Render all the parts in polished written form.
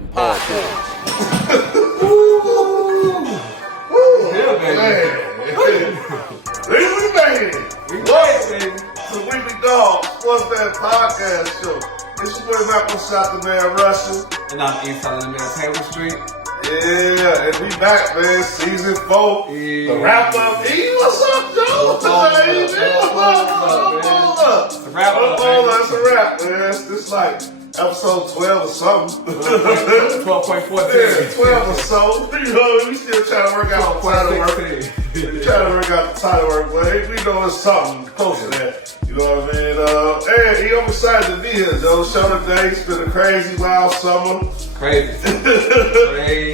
Wrestling Podcast. We made it. Welcome to the Weekly Dog Sports Fan Podcast Show. It's your boy Malcolm Shot, the man Russell. And I'm inside of the man Taylor Street. Yeah, and we back, man. Season 4. Yeah. The wrap up. Hey, what's up, Joe? What's up? The wrap up. It's a wrap, man. It's like episode 12 or something. 12.14. Yeah, 12 or so. You know, we still trying to work out the title work. We trying to work out the title work, but we know it's something close to that. You know what I mean? Hey, I'm excited to be here, Joe. Show today. It's been a crazy, wild summer. Crazy.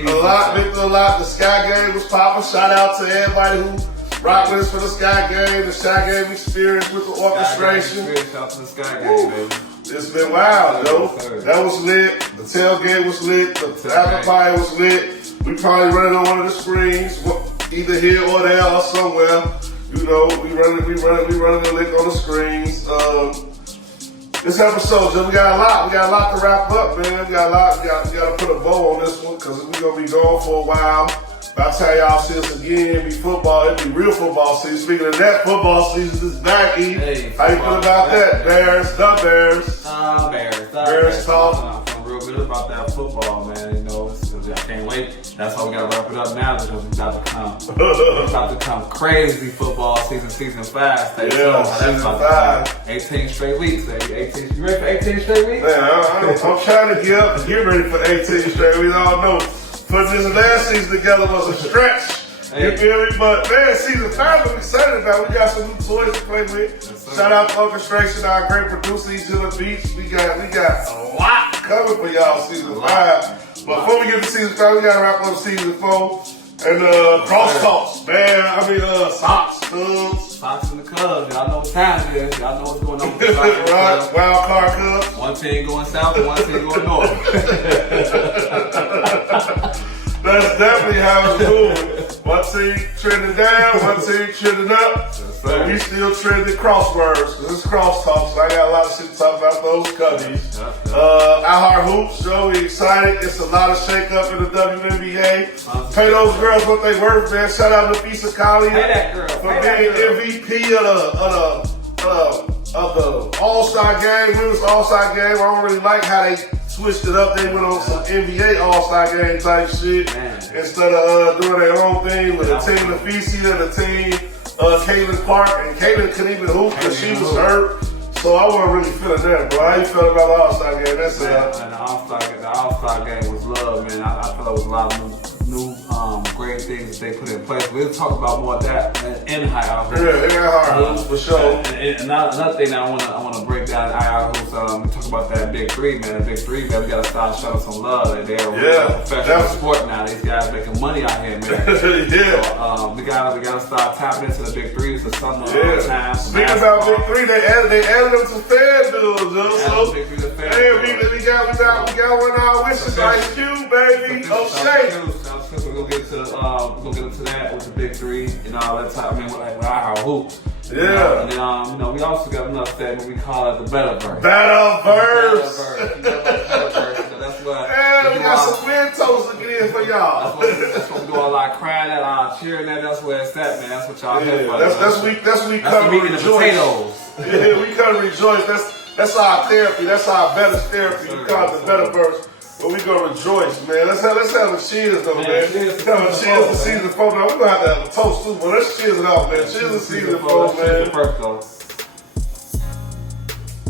A lot, been through a lot. The Sky Game was popping. Shout out to everybody who rocked with us for the Sky Game, the Sky Game experience with the orchestration. Shout out to the Sky Game, baby. It's been wild, yo. That was lit. The tailgate was lit. The after party was lit. We probably running on one of the screens, either here or there or somewhere. You know, we running the lick on the screens. This episode, Joe, we got a lot to wrap up, man. We got to put a bow on this one because we're gonna be gone for a while. By the time y'all see us again, it'll be football, it'll be real football season. Speaking of that, football season is back, E. Hey, how you feel about that? Bears. Bears talk. I'm real good about that football, man. You know, I can't wait. That's why we gotta wrap it up now because we about to come crazy football season 5. Stay tuned. Season 5. 18 straight weeks, baby. 18. You ready for 18 straight weeks? Man, I'm trying to get up and get ready for 18 straight. We all know putting this last season together was a stretch. Hey. You feel me? But man, season 5 I'm excited about. We got some new toys to play with. Yes, shout out to Orchestration, our great producer, he's in the beach. We got a lot coming for y'all season 5. But before we get to season 5, we gotta wrap up season 4. And crosstalks, man. Socks, Cubs. Socks and the Cubs. Y'all know what time it is. Y'all know what's going on with the Socks and the Right, Cubs. wild card Cubs. One team going south and one team going north. That's definitely how it's moving. One team trending down, one team trending up. But we still trending crosswords, because it's crosstalk, so I got a lot of shit to talk about those cubbies. I Heart Hoops, Joe, we excited. It's a lot of shake-up in the WNBA. Pay those girls what they worth, man. Shout out to Fisa Collier for being MVP of the All-Star game, women's All-Star game. I don't really like how they switched it up. They went on some NBA All-Star game type shit instead of doing their own thing with the team of Fisa and the team Caitlin Clark. And Caitlin couldn't even hoop because she was hurt. So I wasn't really feeling that, bro. How you feel about the All-Star game? That's it. And the All-Star game was love, man. I felt it was a lot of new great things that they put in place. We'll talk about more of that in High Out Hoops. Yeah, in High Hoops for sure. And another thing that I want to break down in High Out Hoops, we talk about that Big Three, man. The Big Three, man. We got to start showing some love. They're a professional sport now. These guys making money out here, man. So, we gotta start tapping into the Big Three. It's a summer time. Speaking about Big Three, they added them to FanDuel, Joe. So, we got one of our wishes, Ice Cube, baby. O'Shea. We're gonna get into that with the Big Three and all that type. I mean, like our hoops. Yeah. And then, we also got another segment we call it the Betterverse. Betterverse. That's what. And we got some Mentos to get in for y'all. That's what we do all our crying at, our cheering at. That's where it's at, man. That's what y'all here for. That's we come to rejoice. Yeah, we come to rejoice. That's our therapy. That's our better therapy. We call it the Betterverse. But we gonna rejoice, man. Let's have a cheers though, man. Cheers to season 4. Now we're gonna have to have a toast too, but let's cheers it out, man. Cheers to season 4, man.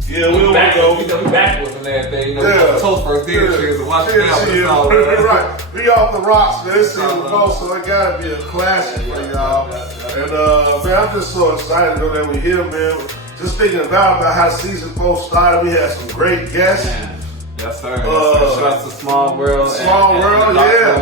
Yeah, we'll go. We backwards and everything. Toast first, then cheers and watch it out. Right. We off the rocks, man. It's season 4, so it gotta be a classic for y'all. And man, I'm just so excited though that we're here, man. Just thinking about how season 4 started. We had some great guests. Yes, sir. Shout out to Small World. Small World, yeah,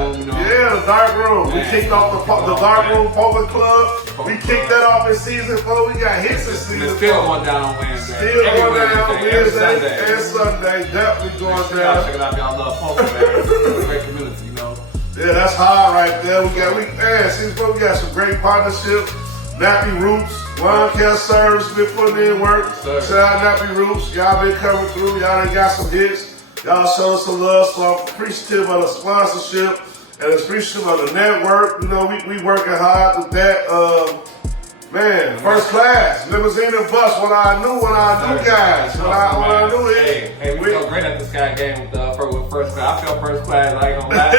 the Dark Room. We kicked off the Dark Room Poker Club. We kicked that off in season 4. We got hits in season 4. Still going down on Wednesday. Still going down on Wednesday and Sunday. Definitely going down. Check it out, y'all love poker, man. It's a great community, you know. Yeah, that's hard right there. Season 4, we got some great partnerships. Nappy Roots, Lawn Care Service, been putting in work. Shout out Nappy Roots. Y'all been coming through. Y'all done got some hits. Y'all show us some love, so I'm appreciative of the sponsorship and appreciative of the network. You know, we working hard with that. Man, first class, limousine and bus. When I knew guys, when I knew it. Hey, we felt great at the Sky game with first class. I felt first class. I ain't gonna lie.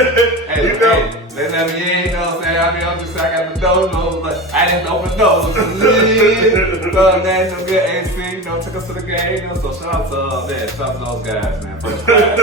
Hey, you know, they let me in. You know what I'm saying? I mean, I'm just I got the door, but I didn't open the door. So man, some good AC. You know, took us to the game. You know, so shout out to those guys, man. First class.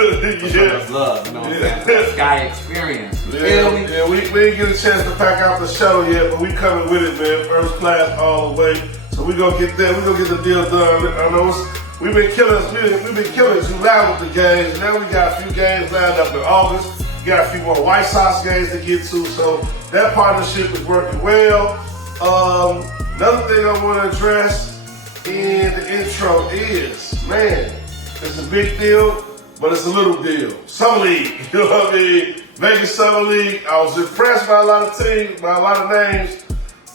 Yeah. Love. You know what I'm saying? Sky experience. You feel me? Yeah, we didn't get a chance to pack out the shuttle yet, but we coming with it, man. First class all the way. So we gonna get there. We gonna get the deal done. I know we've been killing July with the games. Now we got a few games lined up in August. We got a few more White Sox games to get to. So that partnership is working well. Another thing I want to address in the intro is, man, it's a big deal, but it's a little deal. Summer League, you know what I mean? Vegas Summer League. I was impressed by a lot of teams, by a lot of names.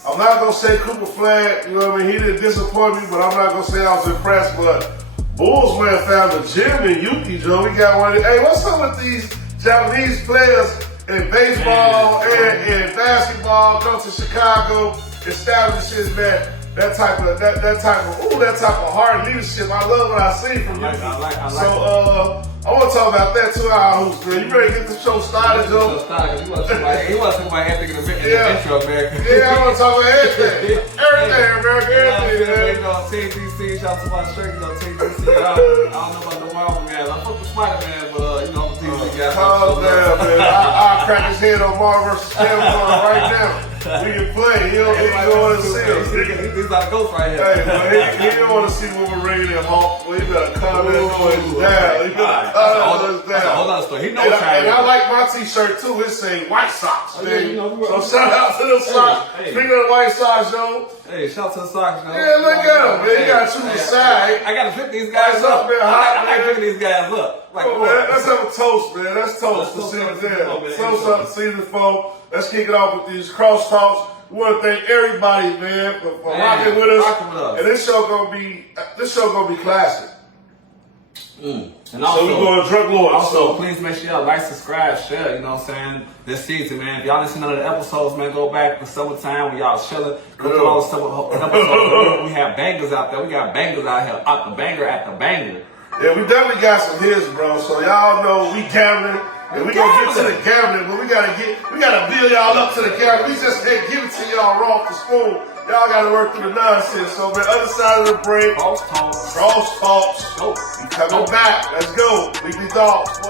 I'm not gonna say Cooper Flag, you know what I mean? He didn't disappoint me, but I'm not gonna say I was impressed. But Bulls man found a gym in Yuki, Joe. We got one. Hey, what's up with these Japanese players in baseball and basketball? Come to Chicago, establish his man. That type of hard leadership. I love what I see from you. I like I want to talk about that 2 hour hoops, man. You ready to get the show started, Joe? He wants to talk about everything in the intro, man. Yeah, I want to talk about everything. Everything, man. You know, TDC, shout out to my straight, you know, TDC. I don't know about the Marvel, man. I'm fucking Spider-Man, but, you know, TDC guys. Calm down, man. I'll crack his head on Marvel vs. Spider-Man right now. We can play. He don't want to see us. He's like a ghost right here. Hey, but he don't want to see Wolverine and Hulk. Well, you better calm that noise down. You better calm that noise down. Hold on, story. He knows and I like my t-shirt too. It say White Sox, man. So shout out to the Sox. Speaking of the White Sox, yo. Hey, shout out to the Sox, man. Yeah, look at him, man. You gotta choose a side. I gotta pick these guys up. I like picking these guys up. Like, let's have a toast, man. Let's toast for season 10. Toast up to season 4. Let's kick it off with these crosstalks. We want to thank everybody, man, for rocking with us. And this show gonna be classic. And also, so we're going to Drug Lord. Also, please make sure y'all like, subscribe, share, you know what I'm saying, this season, man. If y'all didn't see none of the episodes, man, go back in the summertime when y'all chilling. Go through all the episodes. We have bangers out there. We got bangers out here, out the banger at the banger. Yeah, we definitely got some hits, bro. So y'all know we gambling. And we gonna get to the gambling, but we gotta build y'all up to the gambling. We just can't give it to y'all raw off the spoon. Y'all gotta work through the nonsense. So man, other side of the break. Cross talks. We coming back. Let's go. Weekly thoughts.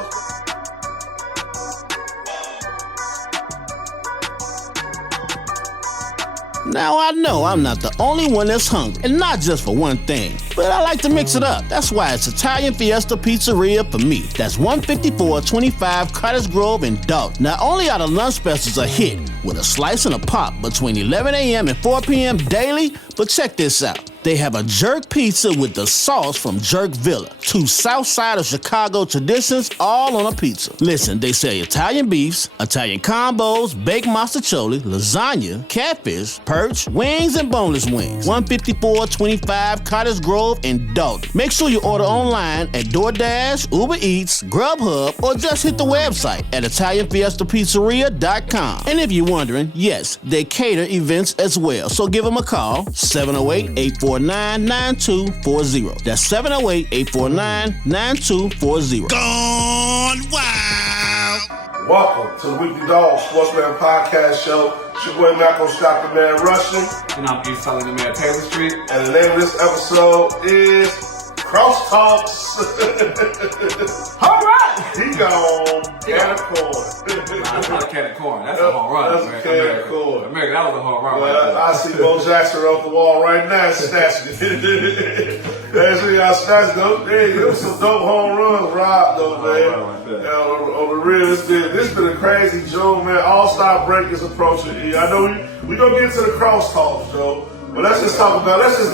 Now I know I'm not the only one that's hungry, and not just for one thing, but I like to mix it up. That's why it's Italian Fiesta Pizzeria for me. That's 15425 Cottage Grove in Dalton. Not only are the lunch specials a hit, with a slice and a pop between 11 a.m. and 4 p.m. daily, but check this out. They have a jerk pizza with the sauce from Jerk Villa. 2 South Side of Chicago traditions all on a pizza. Listen, they sell Italian beefs, Italian combos, baked mozzarella, lasagna, catfish, perch, wings, and boneless wings. 15425 Cottage Grove in Dalton. Make sure you order online at DoorDash, Uber Eats, Grubhub, or just hit the website at ItalianFiestaPizzeria.com. And if you're wondering, yes, they cater events as well. So give them a call, 708-849-9240. That's 708-849-9240. Gone wild! Welcome to the Weekly Dog Sportsman Podcast Show. It's your boy Malcolm Scott, the man Rushing. And I'm East Selling the man Taylor Street. And the name of this episode is Crosstalks. All right! He gone can of corn. That's not a can of corn. That's a home run. That's a can of corn. America, that was a home run. Well, I see Bo Jackson off the wall right now snatching it. That's what y'all snatched though. Hey, it was some dope home runs, Rob, though, man. On the real, this been a crazy June, man. All-Star break is approaching. I know we gonna get to the crosstalks, Joe. But let's just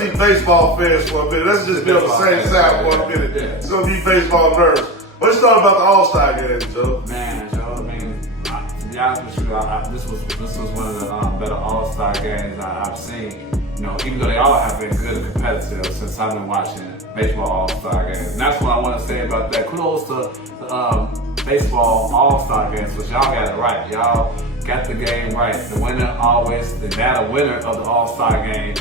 be baseball fans for a minute. Let's just be on the same side for a minute. It's gonna be baseball nerds. Let's talk about the All-Star games, Joe. Man, Joe, I mean, to be honest with you, this was one of the better All-Star games I've seen. You know, even though they all have been good and competitive since I've been watching baseball All-Star games. And that's what I want to say about that. Kudos to baseball All-Star games, because y'all got it right. Y'all got the game right. The winner always, the winner of the All-Star game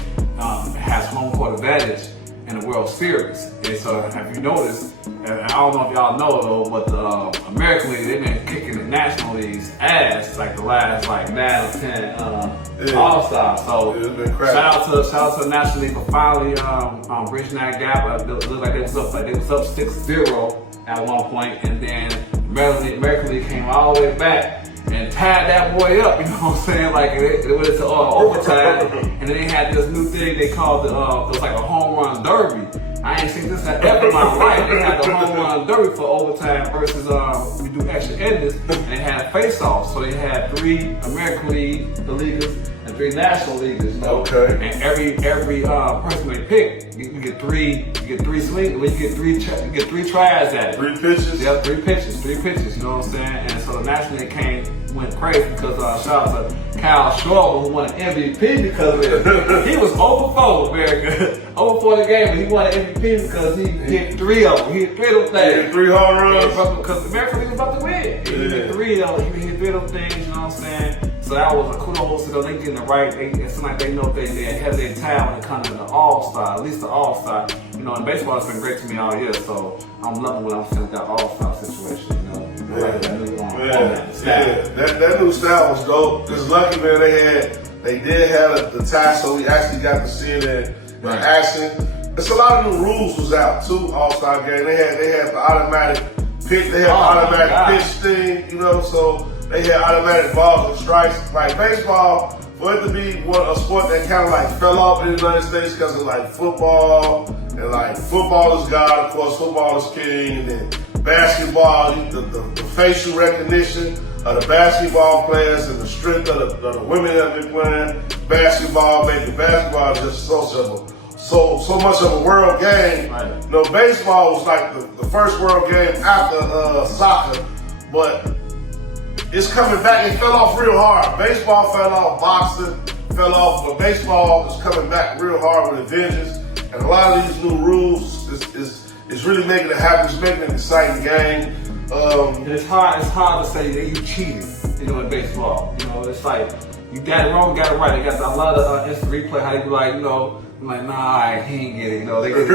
has home court advantage in the World Series. And so if you notice, and I don't know if y'all know though, but the American League, they've been kicking the National League's ass like the last 9 or 10 All-Stars. So shout out to the National League for finally bridging that gap. It looked like they was up 6-0 at one point, and then the American League came all the way back and tied that boy up, you know what I'm saying? Like it went into overtime, and then they had this new thing they called it was like a home run derby. I ain't seen this ever in my life. They had the home run derby for overtime versus we do extra innings, and they had face-offs. So they had 3 American League leaguers and 3 National leaguers. You know? Okay. And every person they pick, you get 3 swings. Well, you get 3 tries at it. 3 pitches. Yeah, 3 pitches. You know what I'm saying? And so the National League went crazy because shout out to Kyle Schwarber, who won an MVP because of it. He was 0-4, very good. 0-4 the game, but he won an MVP because he hit 3 of them. He hit 3 of them things. He hit 3 home runs. Because the American League was about to win. He hit 3 of them. He hit 3 of them things, you know what I'm saying? So that was a kudos to them. They getting it right. It seems like they know they're ahead of their time when it comes to the All-Star, at least the All-Star. You know, and baseball has been great to me all year, so I'm loving what I'm seeing with that All-Star situation, you know. That new style was dope. Because lucky, man, they did have the tie, so we actually got to see it in action. There's a lot of new rules was out too. All-Star game. They had the automatic pitch. They had the automatic pitch thing, you know. So they had automatic balls and strikes. Like baseball, for it to be a sport that kind of like fell off in the United States because of like football, and like football is God, of course, football is king, and then basketball, the facial recognition of the basketball players and the strength of the women that have been playing basketball, making basketball just so much of a world game. Right. You know, baseball was like the first world game after soccer, but it's coming back. It fell off real hard. Baseball fell off, boxing fell off, but baseball is coming back real hard with a vengeance. And a lot of these new rules is really making it happen. It's making it an exciting game. It's hard to say that you cheated, you know, in baseball. You know, it's like you got it wrong, got it right. They got a lot of instant replay. How they be like, you know, I'm like, nah, he ain't get it. You know, they give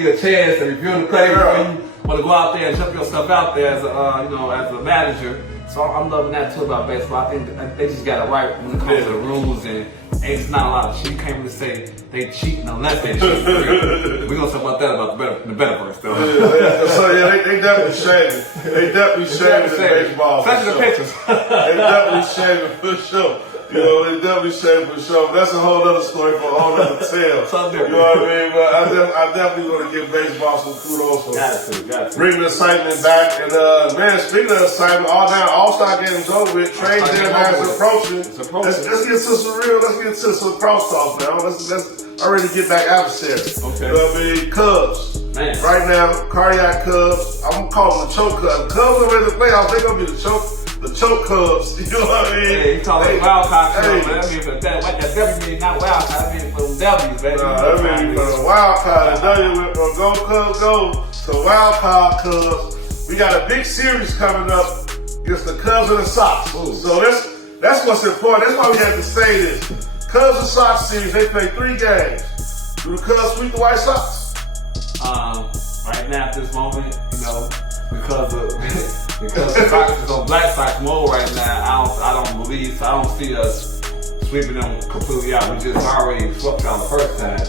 you a chance to review the play before you want to go out there and jump yourself out there as a manager. So I'm loving that too about baseball. I think they just got it right when it comes to the rules, and it's not a lot of cheat. You can't really say they cheating unless they cheat. We're gonna talk about that about the Betterverse though. They definitely shaming. They definitely shaming in baseball. Especially the pitchers. They definitely shaming for sure. You know, they definitely shaming for sure. But that's a whole other story for a whole other tale. You know what I mean? But I definitely want to give baseball some kudos for bringing the excitement back. And man, speaking of excitement, All-Star game's over with. Trade deadline is approaching. Let's get to some let's get to some crosstalk now. Let's already get back adversaries. Okay. You know what I mean? Cubs. Man. Right now, cardiac Cubs. I'm gonna call them the choke Cubs. Cubs are ready to play off. They're gonna be the choke Cubs. You know what I mean? Yeah, you call it wild card, man. That means for that. What that W means, not wild card. That means for them W's, baby. That means for the wild card. The W went from go Cubs go to wild card Cubs. We got a big series coming up against the Cubs and the Sox. Ooh. So that's what's important. That's why we have to say this. Cubs and Sox series, they play 3 games. Do the Cubs sweep the White Sox? Right now at this moment, you know, because the Sox is on Black Sox mode right now, I don't believe, so I don't see us sweeping them completely out. We just already swept out the first time.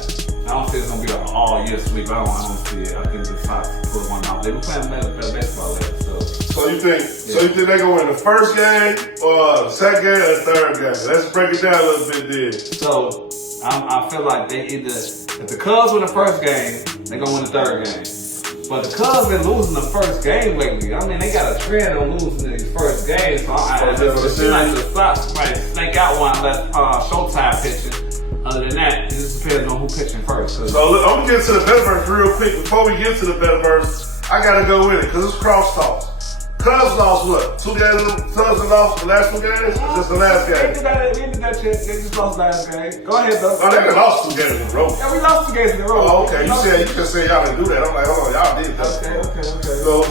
I don't see it's gonna be an all-year sweep. I don't see it. I think the Sox put one out. They were playing better baseball later. So you think they're gonna win the first game, or the second game, or the third game? Let's break it down a little bit then. So I feel like they either, if the Cubs win the first game, they're gonna win the third game. But the Cubs been losing the first game lately. I mean, they got a trend on losing these first games. So it seems like the Sox might snake out one unless Showtime pitching. Other than that, it just depends on who pitching first. So look, I'm gonna get to the Betterverse real quick. Before we get to the Betterverse, I gotta go with it because it's crosstalk. Cubs lost what? 2 games? Cubs lost the last 2 games? Or just the last game? We did that shit. They just lost last game. Go ahead, though. Oh, they lost 2 games in a row. Yeah, we lost 2 games in a row. Oh, okay. You just said y'all didn't do that. I'm like, hold on, y'all did that. Okay.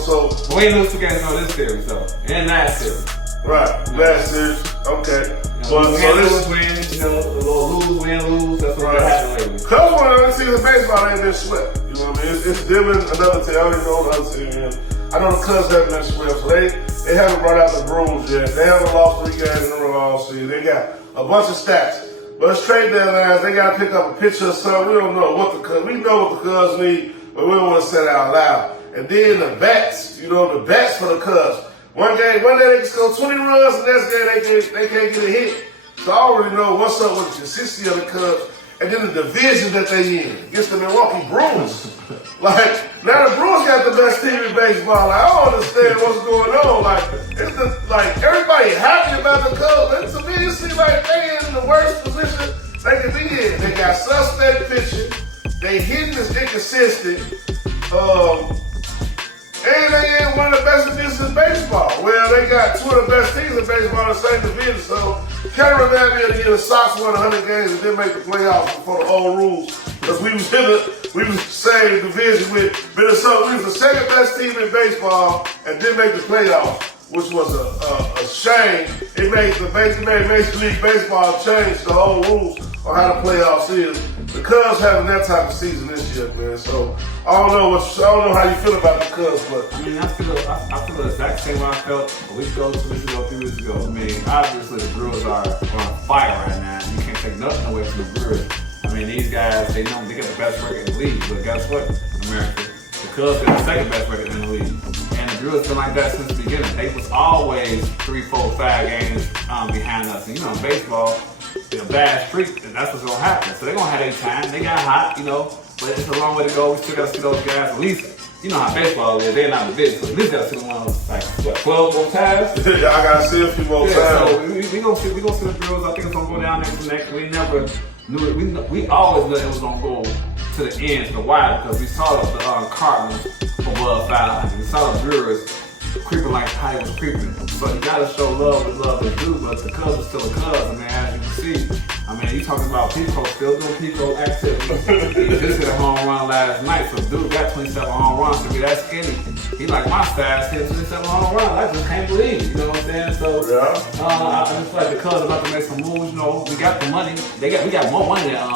So we ain't lose 2 games on this series, though. And last series. right, last series. Okay. But win, you know, a little lose. That's what happened lately. Cubs one of the teams in baseball ain't been swept. You know what I mean? It's them and another team. I don't even know the other team is. I know the Cubs haven't been swept, so they haven't brought out the brooms yet. They haven't lost 3 games in a row all season. They got a bunch of stats. But it's trade deadlines. They got to pick up a pitcher or something. We don't know what the Cubs. We know what the Cubs need, but we don't want to say it out loud. And then the bats. You know, the bats for the Cubs. One day they can score 20 runs, and next day they can't get a hit. So I already know what's up with the consistency of the Cubs. And then the division that they in against the Milwaukee Brewers. Like, now the Brewers got the best team in baseball. Like, I don't understand what's going on. Like, everybody happy about the Cubs. And to me, it seems like they in the worst position they can be in. They got suspect pitching. They hitting is inconsistent. And they ain't one of the best divisions in baseball. Well, they got 2 of the best teams in baseball in the same division. So, can't remind me of the year the Sox won 100 games and didn't make the playoffs before the old rules. Because we was the same division with Minnesota. We was the second best team in baseball and didn't make the playoffs, which was a shame. It made Major League Baseball change the whole rules on how the playoffs is. The Cubs having that type of season this year, man. So I don't know how you feel about the Cubs, but I mean, I feel the exact same way I felt a week ago, 2 weeks ago, 3 weeks ago. I mean, obviously the Brewers are on fire right now. You can't take nothing away from the Brewers. I mean, these guys, they know they got the best record in the league, but guess what, America? The Cubs got the second best record in the league. And the Brewers been like that since the beginning. They was always 3, 4, 5 games behind us. And you know, in baseball, in a bad streak, and that's what's gonna happen. So they're gonna have their time. They got hot, you know, but it's a long way to go. We still gotta see those guys. At least, you know how baseball is. They're not in the business. So at least gotta see them on like 12 more times. Yeah, I gotta see a few more times. So we gonna see the Brewers. I think it's gonna go down next. We never knew it. We always knew it was gonna go to the end, to the wire, because we saw the Cardinals above 500. We saw the Brewers creeping like Ty was creeping. So you gotta show love with love is due, but the Cubs are still a Cubs. I mean, as you can see, I mean, you talking about Pico, still doing Pico activity. He just hit a home run last night, so dude got 27 home runs. To be that skinny, he like my size, hit 27 home runs. I just can't believe it, you know what I'm saying? So yeah. I just feel like the Cubs about to make some moves. You know, we got the money. We got more money than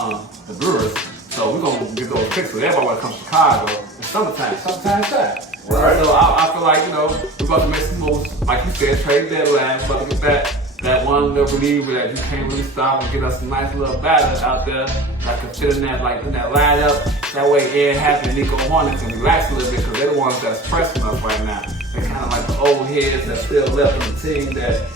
the Brewers. So we're gonna get those picks with everybody when it comes to Chicago. It's summertime time. Right. So I feel like, you know, we're about to make some moves. Like you said, trade deadline. We're about to get that one little reliever that you can't really stop and get us a nice little batter out there that can fit in that lineup. That way Ed Happy and Nico Horner can relax a little bit, because they're the ones that's pressing us right now. They're kind of like the old heads that still left on the team that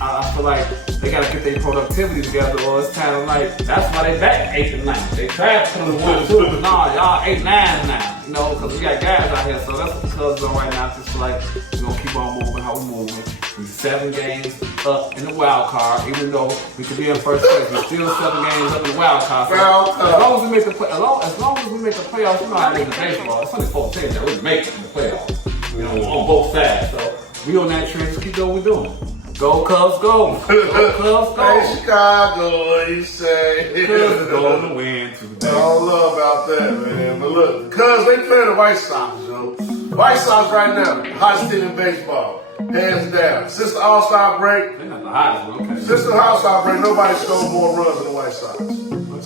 I feel like they gotta get their productivity together, or it's kind of like, that's why they back 8th and 9th. They tried to put them 1, 2, but no, y'all 8, 9 now, you know, because we got guys out here. So that's what the Cubs are right now. Just like, we're gonna keep on moving how we're moving. We 7 games up in the wild card, even though we could be in first place. We're still 7 games up in the wild card. So as long as we make the playoffs, you know how it is in baseball. It's only 4 teams that really make it in the playoffs, you know, on both sides. So we on that trend. Just keep doing what we're doing. Go Cubs, go! Go Cubs, go! Hey, Chicago, you say. Cubs going to win today. I don't know about that, man. But look, the Cubs, they play the White Sox, yo. White Sox right now, hottest team in baseball, hands down. Since the All-Star break, they're not the hottest one, okay. Since the All-Star break, nobody scored more runs than the White Sox.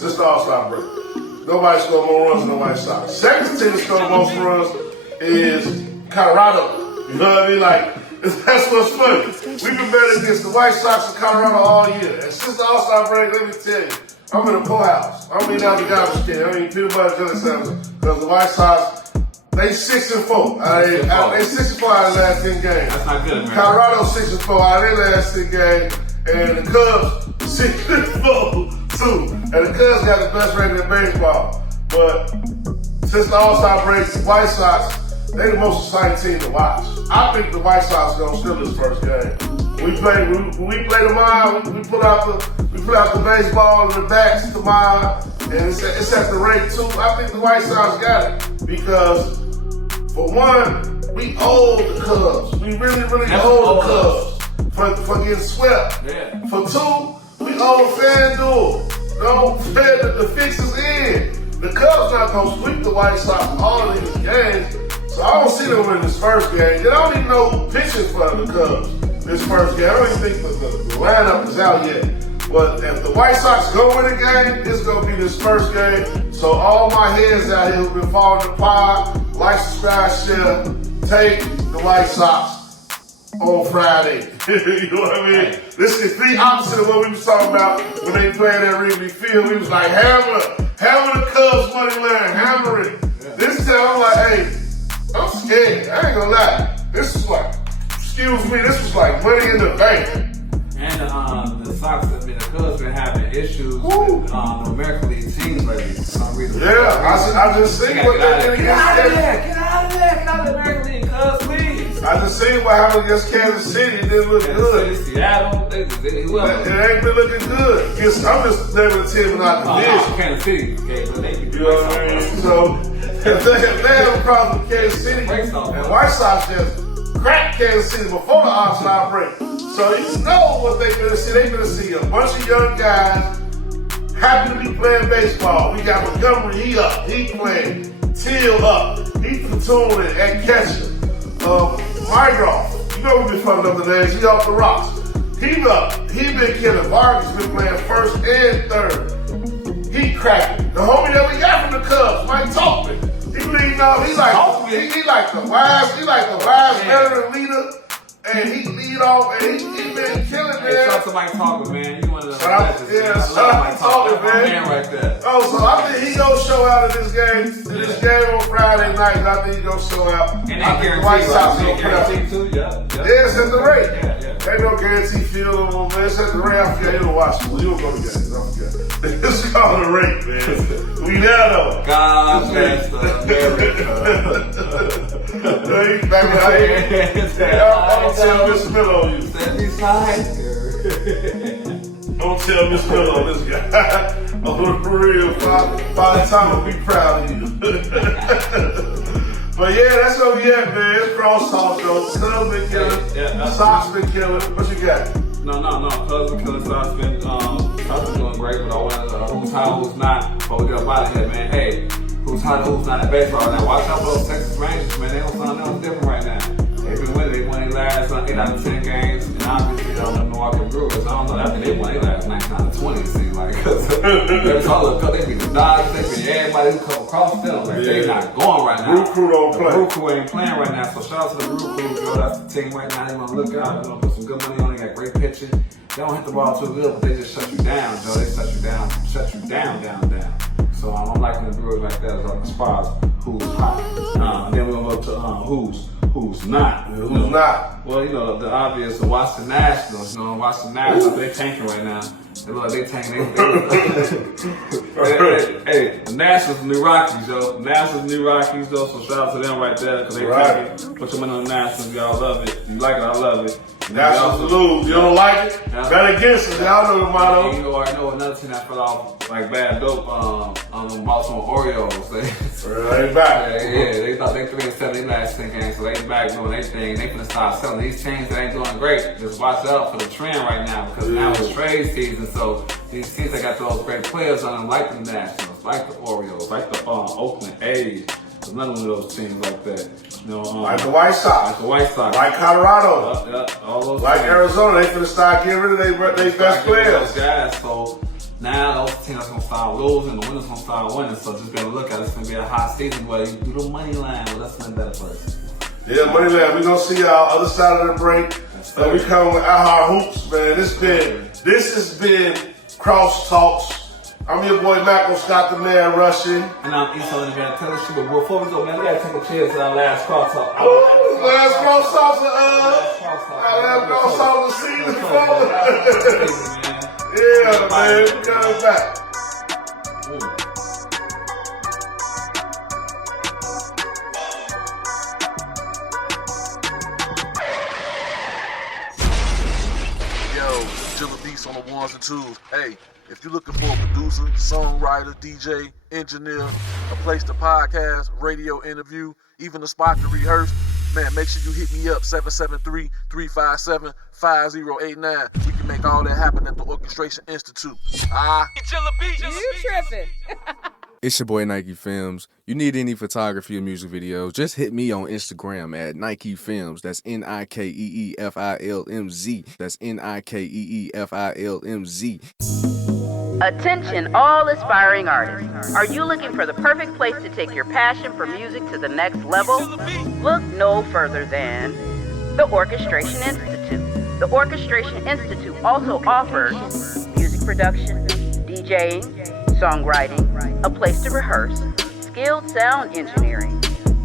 Since the All-Star break, nobody scored more runs than the White Sox. Second team to score most runs is Colorado. You know what I mean? Like, that's what's funny. We've been betting against the White Sox in Colorado all year. And since the All-Star break, let me tell you, I'm in a poorhouse. I'm eating out the garbage can. I'm eating peanut butter jelly sandwiches. Because the White Sox, they 6-4. They 6-4 out of the last 10 games. That's not good, man. Colorado 6-4 out of their last 10 games. And the Cubs 6-4 too. And the Cubs got the best record in baseball. But since the All-Star break, the White Sox, they the most exciting team to watch. I think the White Sox gonna steal this first game. We play tomorrow. We put out the baseball and the bats tomorrow, and it's at the rate too. I think the White Sox got it because, for one, we owe the Cubs. We really owe the Cubs for getting swept. Yeah. For 2, we owe FanDuel. The fix is in. The Cubs not gonna sweep the White Sox in all of these games. So I don't see them win this first game. I don't even know who pitching for the Cubs this first game. I don't even think the lineup is out yet. But if the White Sox go win a game, it's going to be this first game. So all my heads out here who've been following the pod, like, subscribe, share, take the White Sox on Friday. You know what I mean? This is the opposite of what we was talking about when they played at Wrigley Field. We was like, hammer the Cubs money line, hammer it. Yeah. This time I'm like, hey, I'm scared. I ain't gonna lie. This was like money in the bank. And the Sox, the Cubs been having issues with the American League teams lately for some reason. Yeah, I just seen what they did. Get out of the American League, Cubs, please. I just seen what happened against Kansas City. It didn't look good. Seattle, it ain't been looking good. I'm just naming the team not the division. Kansas City, okay, but they can do you know what I mean? So if they have a problem with Kansas City, and White Sox just cracked Kansas City before the off-side break. So you know what they're going to see. They're going to see a bunch of young guys happy to be playing baseball. We got Montgomery, he up, he playing. Teal up, he platooning at catcher. Mygroff, you know we've been fucking up the names, he off the rocks. He up, he been killing. Vargas been playing first and third. He cracking. The homie that we got from the Cubs, Mike Talkman, he leading off. He like the wise veteran leader. And he lead off, and he been killing, man. Hey, shout out to Mike Talkman, man. You one of the legends. Yeah, shout out to Talkman, man. Right there. Oh, so I think he gonna show out in this game on Friday night. And I think he gonna show out. And I think the White Sox gonna guarantee too. Yeah, it's at the rate. Yeah. Ain't no guarantee field on, man. It's at the rate. I forget. You don't watch it. You don't go to games. I forget. It's called the rate, man. We there though. God bless America. Don't tell Miss Miller on you. Don't tell Miss Miller on this guy. I'm for real. Father Tom will be proud of you. But yeah, that's what we at, man. It's crosstalk though. Cubs been killing. Sox been killing. What you got? No. Cubs been killing. Sox been doing great. But I wanted who's hot, who's not. Before we get up out of here, man. Hey, who's hot, who's not in baseball right now? Watch out for those Texas Rangers, man. They don't sound nothing different right now. They've been winning. They won their last 8 out of 10 games, and obviously the Milwaukee Brewers. I don't know. I think they won their last 19 out of 20. It seems like they beat the Dodgers. They beat everybody who come across them. Like they not going right now. Brew Crew don't play. Brew Crew ain't playing right now. So shout out to the Brew Crew. Yo, that's the team right now. They want to look out. They want to put some good money on. They got great pitching. They don't hit the ball too good, but they just shut you down, Joe. They shut you down. So I'm liking the Brewers like that as far as who's hot. Then we're gonna go to who's not. Who's not? Well, you know, the obvious, the Washington Nationals. You know, Washington Nationals, they tanking right now. They look like they tanking. Hey, the Nationals, New Rockies, yo. The Nationals, New Rockies, though. So shout out to them right there, because they tanking. Put them in on the Nationals. Y'all love it. You like it, I love it. Nationals lose. You don't like it? Bet against us. Y'all know the motto. You already know another team that fell off like bad dope on the Baltimore Orioles. They back. Yeah, they thought they 3-7 their last 10 games, so they back doing their thing. They finna start selling these teams that ain't doing great. Just watch out for the trend right now, because now it's trade season. So these teams that got those great players on them, like the Nationals, like the Orioles, like the Oakland A's. There's another one of those teams like that. You know, like the White Sox. Like Colorado. All those like teams. Arizona, they finna start getting rid of their best players. Those guys. So now those teams are gonna start losing, the winners gonna start winning. So just be able to look at it. It's gonna be a hot season where you do the money line. Well, that's not better first. Yeah, money line. We're gonna see y'all other side of the break. We come with our hoops, man. This has been Cross Talks. I'm your boy Michael Scott, the man Russian. And I'm East Owen, man. Tell us, but before we go, man, we gotta take a cheers to our last cross talk. Last cross talk of the season before. Yeah, man, we coming back. Yo, Jilla Beats on the ones and twos. Hey, if you're looking for a producer, songwriter, DJ, engineer, a place to podcast, radio interview, even a spot to rehearse, Man, make sure you hit me up, 773-357-5089. We can make all that happen at the Orchestration Institute. You tripping. It's your boy Nike Films. You need any photography or music videos, just hit me on Instagram at Nike Films. That's NikeeFilmz. That's NikeeFilmz. Attention all aspiring artists. Are you looking for the perfect place to take your passion for music to the next level? Look no further than the Orchestration Institute. The Orchestration Institute also offers music production, DJing, songwriting, a place to rehearse, skilled sound engineering.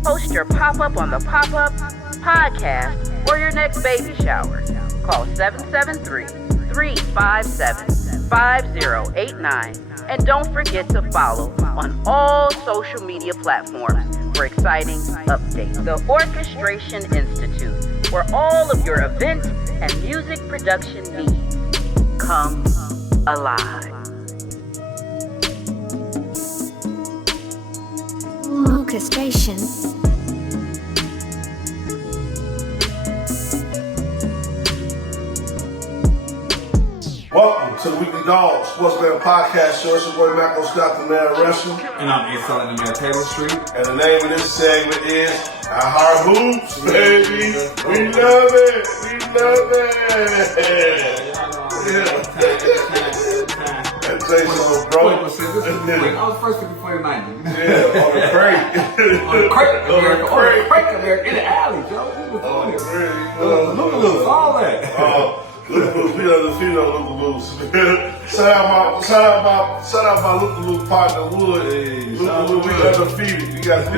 Host your pop-up on the Pop-Up, podcast, or your next baby shower. Call 773-357-5089. And don't forget to follow on all social media platforms for exciting updates. The Orchestration Institute, where all of your event and music production needs come alive. Orchestration. Welcome to the Weekly Dog Sports Man Podcast Show. It's your boy Macko Scott, the man wrestling. And I'm A-Selling the man Taylor Street. And the name of this segment is Our Heart Hoops, baby. We love it. We love it. Yeah. That takes on, bro. I was first pick before the 90s. Yeah, on the crate. On the crate. On the crate. In the alley, Joe. We was doing it. Look, all that. Look, we undefeated on Look. Shout out my Look partner Wood. Look, we undefeated. We got the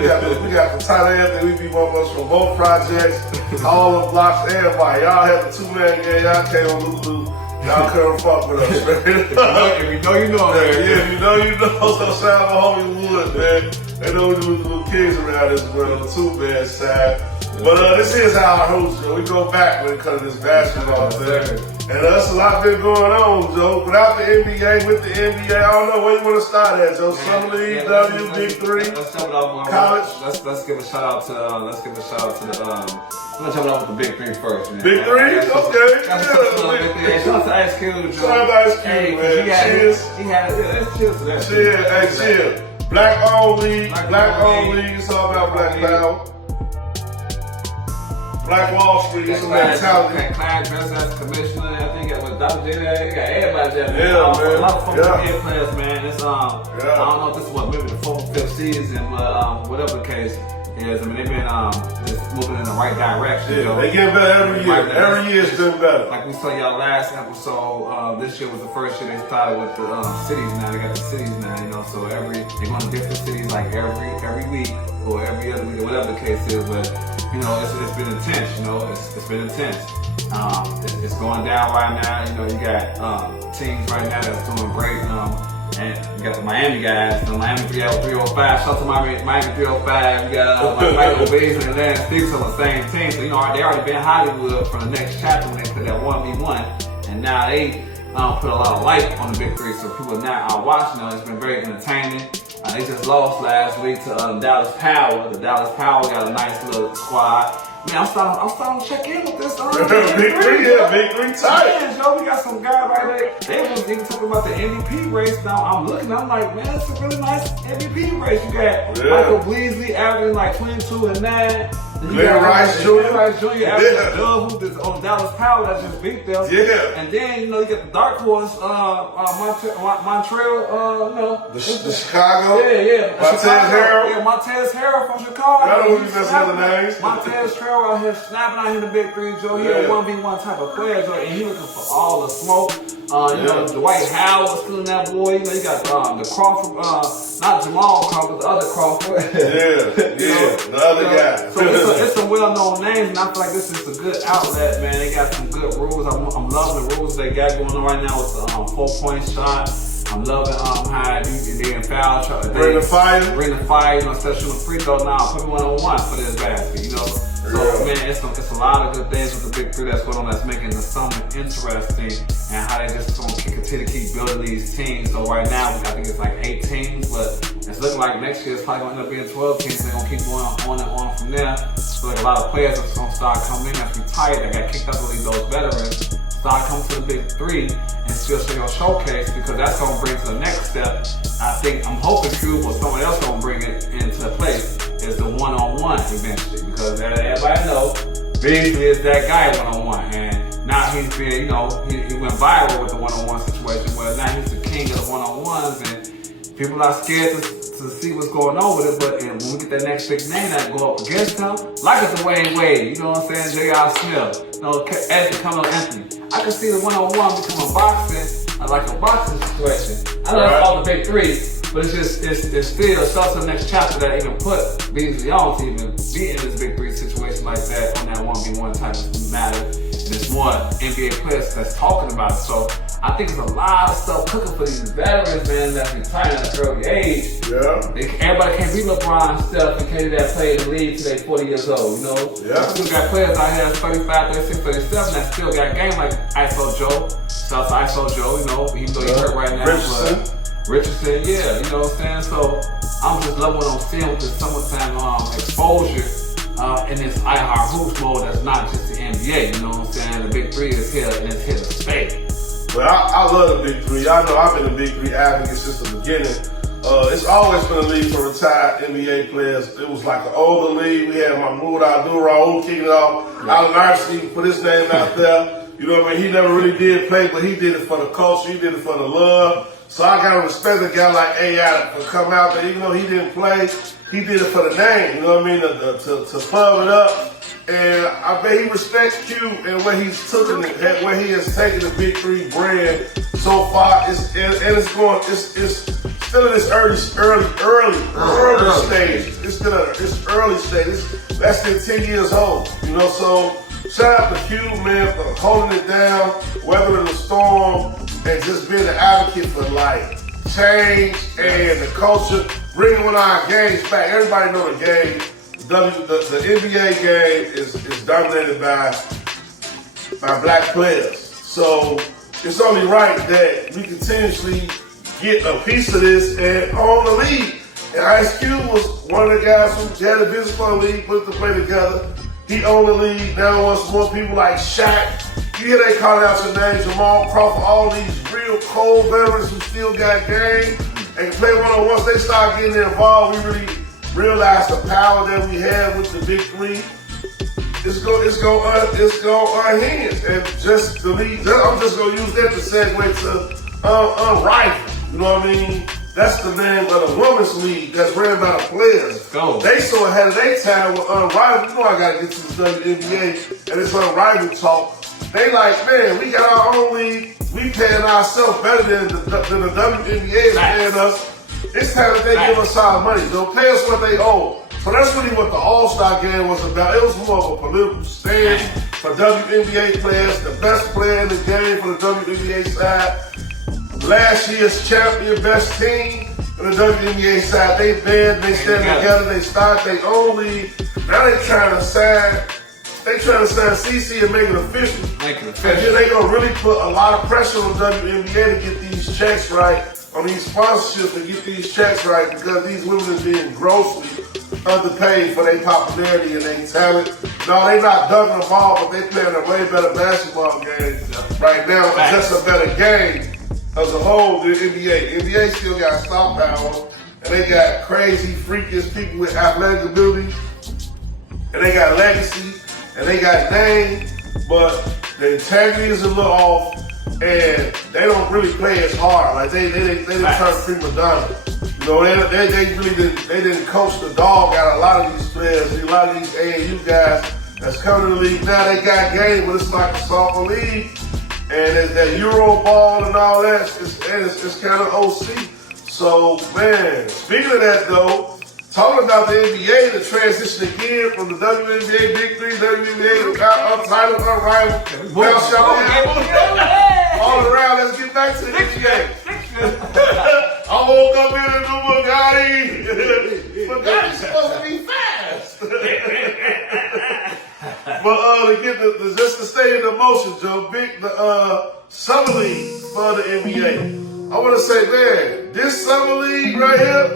Thailand that we be one of us from both projects, all the blocks, everybody. Y'all had the 2-man game. Y'all came on Look. Y'all couldn't fuck with us, man. If you know, you know, man. Yeah, if you know, you know. So shout out to homie Wood, man. They know we do the little kids around this world, the 2-man side. But this is our host, Joe. We go back when it comes to this basketball thing. And there's a lot been going on, Joe. Without the NBA, with the NBA, I don't know where you want to start at, Joe. Summer League, W, Big Three, college. Let's give a shout out to the let's jump it off with the Big Three first, man. Big Three? Okay. Shout out to Ice Cube, Joe. Shout out to Ice Cube, man. Cheers. Cheers to that. Cheers. Black owned league. It's all about black power. Black Wall Street, it's a mentality. Clarence Dress as commissioner, I think it was Dr. J. Got everybody there. Yeah, man. A lot of fun NBA players, man. It's I don't know if this is maybe the 4th or 5th season, but whatever the case is, I mean they've been just moving in the right direction. Yeah, they get better every year. Every year it's been better. Like we saw y'all last episode, this year was the first year they started with the cities now. They got the cities now, so they're going to different cities like every week or every other week or whatever the case is, but it's been intense, it's been intense. It's going down right now, you got teams right now that's doing great, and you got the Miami guys, the Miami 305, shout out to Miami 305, you got Michael Bays and Atlanta Sticks on the same team, so they already been Hollywood for the next chapter when they put that 1v1, and now they put a lot of light on the Big Three, so people now are watching them. It's been very entertaining. They just lost last week to Dallas Power. The Dallas Power got a nice little squad. Man, I'm starting to check in with this. Big Three tight. Yeah, we got some guy right there. They was even talking about the MVP race. Now I'm looking, I'm like, man, it's a really nice MVP race. You got Michael Beasley averaging like 22 and 9. Glenn Rice Jr. Who's on Dallas Power that just beat them. Yeah. And then, you got the dark horse, Montreal, the Chicago. Yeah. Montez Harrell from Chicago. I don't know who you the names. Montez Harrell out here snapping out here in the Big Three, Joe. He a 1v1 type of player, Joe, and he looking for all the smoke. The Dwight Howard still in that boy. You got the Crawford, not Jamal Crawford, the other Crawford. The other guy. So it's some well-known names, and I feel like this is a good outlet, man. They got some good rules. I'm loving the rules they got going on right now with the 4-point shot. I'm loving how they in foul trouble. Bring the fire. Instead of shooting free throw now, put me 1-on-1 for this basket, So man, it's a lot of good things with the big three that's going on that's making the summer interesting, and how they just gonna continue to keep building these teams. So right now, I think it's like 8 teams, but it's looking like next year it's probably gonna end up being 12 teams. They're gonna keep going on and on from there. So like a lot of players are gonna start coming in that's retired, that got kicked out to leave those veterans, start coming to the big three and still show your showcase, because that's gonna bring to the next step. I'm hoping Cube or someone else gonna bring it into place is the one-on-one eventually, because everybody knows Beasley is that guy one-on-one, and now he's been, he went viral with the one-on-one situation where now he's the king of the one-on-ones, and people are scared to see what's going on with it. But when we get that next big name that go up against him, like it's Dwayne Wade, you know what I'm saying, J.R. Smith, Carmelo Anthony, I can see the one-on-one become a boxing situation. I know that's all the big three, but it's still to the next chapter that even put Beasley on to even be in this big three situation like that on that 1v1 type of matter. And it's more NBA players that's talking about it. So I think there's a lot of stuff cooking for these veterans, man, that's retiring at an early age. Yeah. Everybody can't be LeBron, Steph, and KD that play in the league till they 40 years old, you know? Yeah. We still got players out here that's 35, 36, 37 that still got game like ISO Joe. Shout out to ISO Joe, even though he's hurt right now. Richardson, yeah, you know what I'm saying? So I'm just loving what I'm seeing with this summertime exposure in this iHeart Hoops mode that's not just the NBA, you know what I'm saying? The big three is here and it's here to stay. But I love the big three. Y'all know I've been a big three advocate since the beginning. It's always been a league for retired NBA players. It was like an older league. We had Mahmoud Abdul-Rahul kicking it off. Allen Iverson put his name out there. You know what I mean? He never really did play, but he did it for the culture. He did it for the love. So I gotta respect a guy like AI to come out there. Even though he didn't play, he did it for the name. You know what I mean? To plug it up. And I bet he respects Q and where he's taken it, where he has taken the Big Three brand so far. It's still in this early stage. It's still in this early stage. It's less than 10 years old. You know, so shout out to Q, man, for holding it down, weathering the storm, and just being an advocate for like change and the culture, bringing one of our games back. Everybody know the game. The NBA game is dominated by black players. So it's only right that we continuously get a piece of this and own the league. And Ice Cube was one of the guys who had a business for the league, put the play together. He owned the league. Now wants more people like Shaq. You hear they calling out your name, Jamal Crawford, all these real cold veterans who still got game and play one-on-one. Once they start getting involved, we really realize the power that we have with the Big Three. It's going unhinged. And just the league, I'm just going to use that to segue to Unrivaled. You know what I mean? That's the name of the women's league that's ran by the players. They so ahead of their time with Unrivaled. You know I got to get to the WNBA and it's Unrivaled talk. They like, man, we got our own league. We paying ourselves better than the WNBA is paying us. It's time that they give us our money. They'll pay us what they owe. So that's really what the All-Star game was about. It was more of a political stand for WNBA players, the best player in the game for the WNBA side. Last year's champion, best team on the WNBA side. They band, they stand together, they start their own league. Now they trying to sign CC and make it official. And then they gonna really put a lot of pressure on WNBA to get these checks right, on these sponsorships to get these checks right, because these women are being grossly underpaid for their popularity and their talent. No, they not dunking the ball, but they playing a way better basketball game right now. It's just a better game as a whole than NBA. NBA still got star power, and they got crazy, freakish people with athletic ability, and they got legacy, and they got name, but the integrity is a little off, and they don't really play as hard. Like they didn't turn prima donna. You know, they didn't coach the dog out of a lot of these players. A lot of these AAU guys that's coming to the league now, they got game, but it's like a soccer league, and it's that Euro ball and all that. It's kind of OC. So man, speaking of that though, talking about the NBA, the transition again from the WNBA Big Three, WNBA title Unrivaled, all around. Let's get back to the NBA. I woke up in a new Bugatti. Bugatti's supposed to be fast. But to get just to stay in the motion, Joe, the summer league for the NBA. I want to say, man, this summer league right here,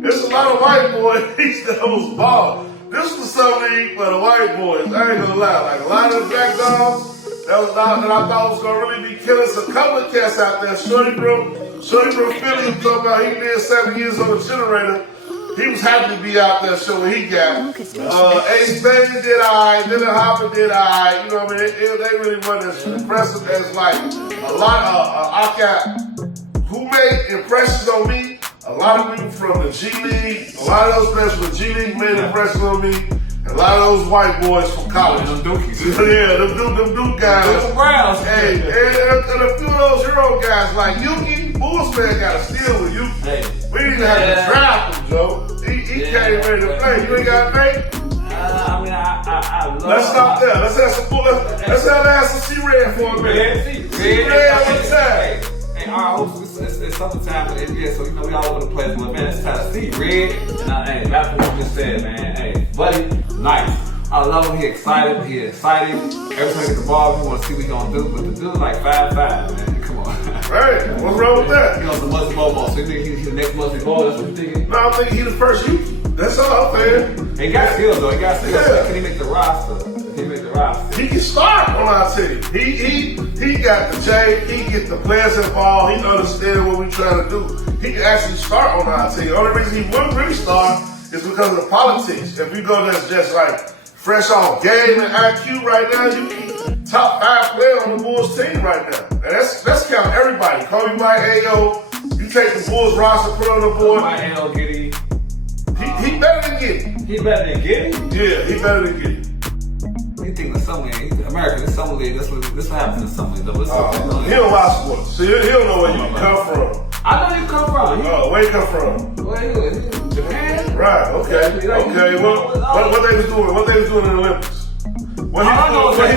there's a lot of white boys that was balling. This was the summer league for the white boys. I ain't gonna lie, like a lot of the black dogs. That was not that I thought was gonna really be killing. A couple of cats out there. Shorty from Philly was talking about he did 7 years on the generator. He was happy to be out there showing he got. Ace Bailey did alright, Dylan Hopper did alright. You know what I mean? They really wasn't as impressive as like a lot I got who made impressions on me. A lot of people from the G League, a lot of those players from the G League made impressions on me. A lot of those white boys from college. Them Dookies. Yeah, them Duke guys. Them Browns. Hey, and a few of those Euro guys like Yuki, Bulls man got a steal with Yuki. Hey. We didn't have to draft him, Joe. He came ready to play. You ain't got to pay? I love Let's stop there. Let's have some C-Red for a minute. C-Red on the time. Hey, all right, it's summertime for the NBA, so you know we all over the place. But man, it's time to see Red. And that's what you just said, man. Hey, buddy, nice. I love him. He excited. Every time he get the ball, we want to see what he gonna do. But the dude like 5'5", man. Come on. Right. What's wrong with that? He on some musty ball. So you think he's the next musty ball? That's what you thinking? No, I'm thinking he's the first Yuki. That's all I'm saying. He got skills though. Yeah. Can he make the roster? He can start on our team. He got the J. He get the players involved. He understands what we trying to do. He can actually start on our team. The only reason he wouldn't really start is because of the politics. If you go that's just like fresh off game and IQ right now, you can top 5 player on the Bulls team right now. And that's count everybody. Kobe White, Ayo. You take the Bulls roster, put on the board. White, Ayo, Giddy. He better than Giddy. He better than Giddy? Yeah, he better than Giddy. You think the summer league, America, this summer league, this what happens in summer league though. He don't watch sports. So he don't know where you come from. I know you come from. Where you come from? Where you Japan? Right, okay. Okay, what they was doing? What they was doing in the Olympics? When he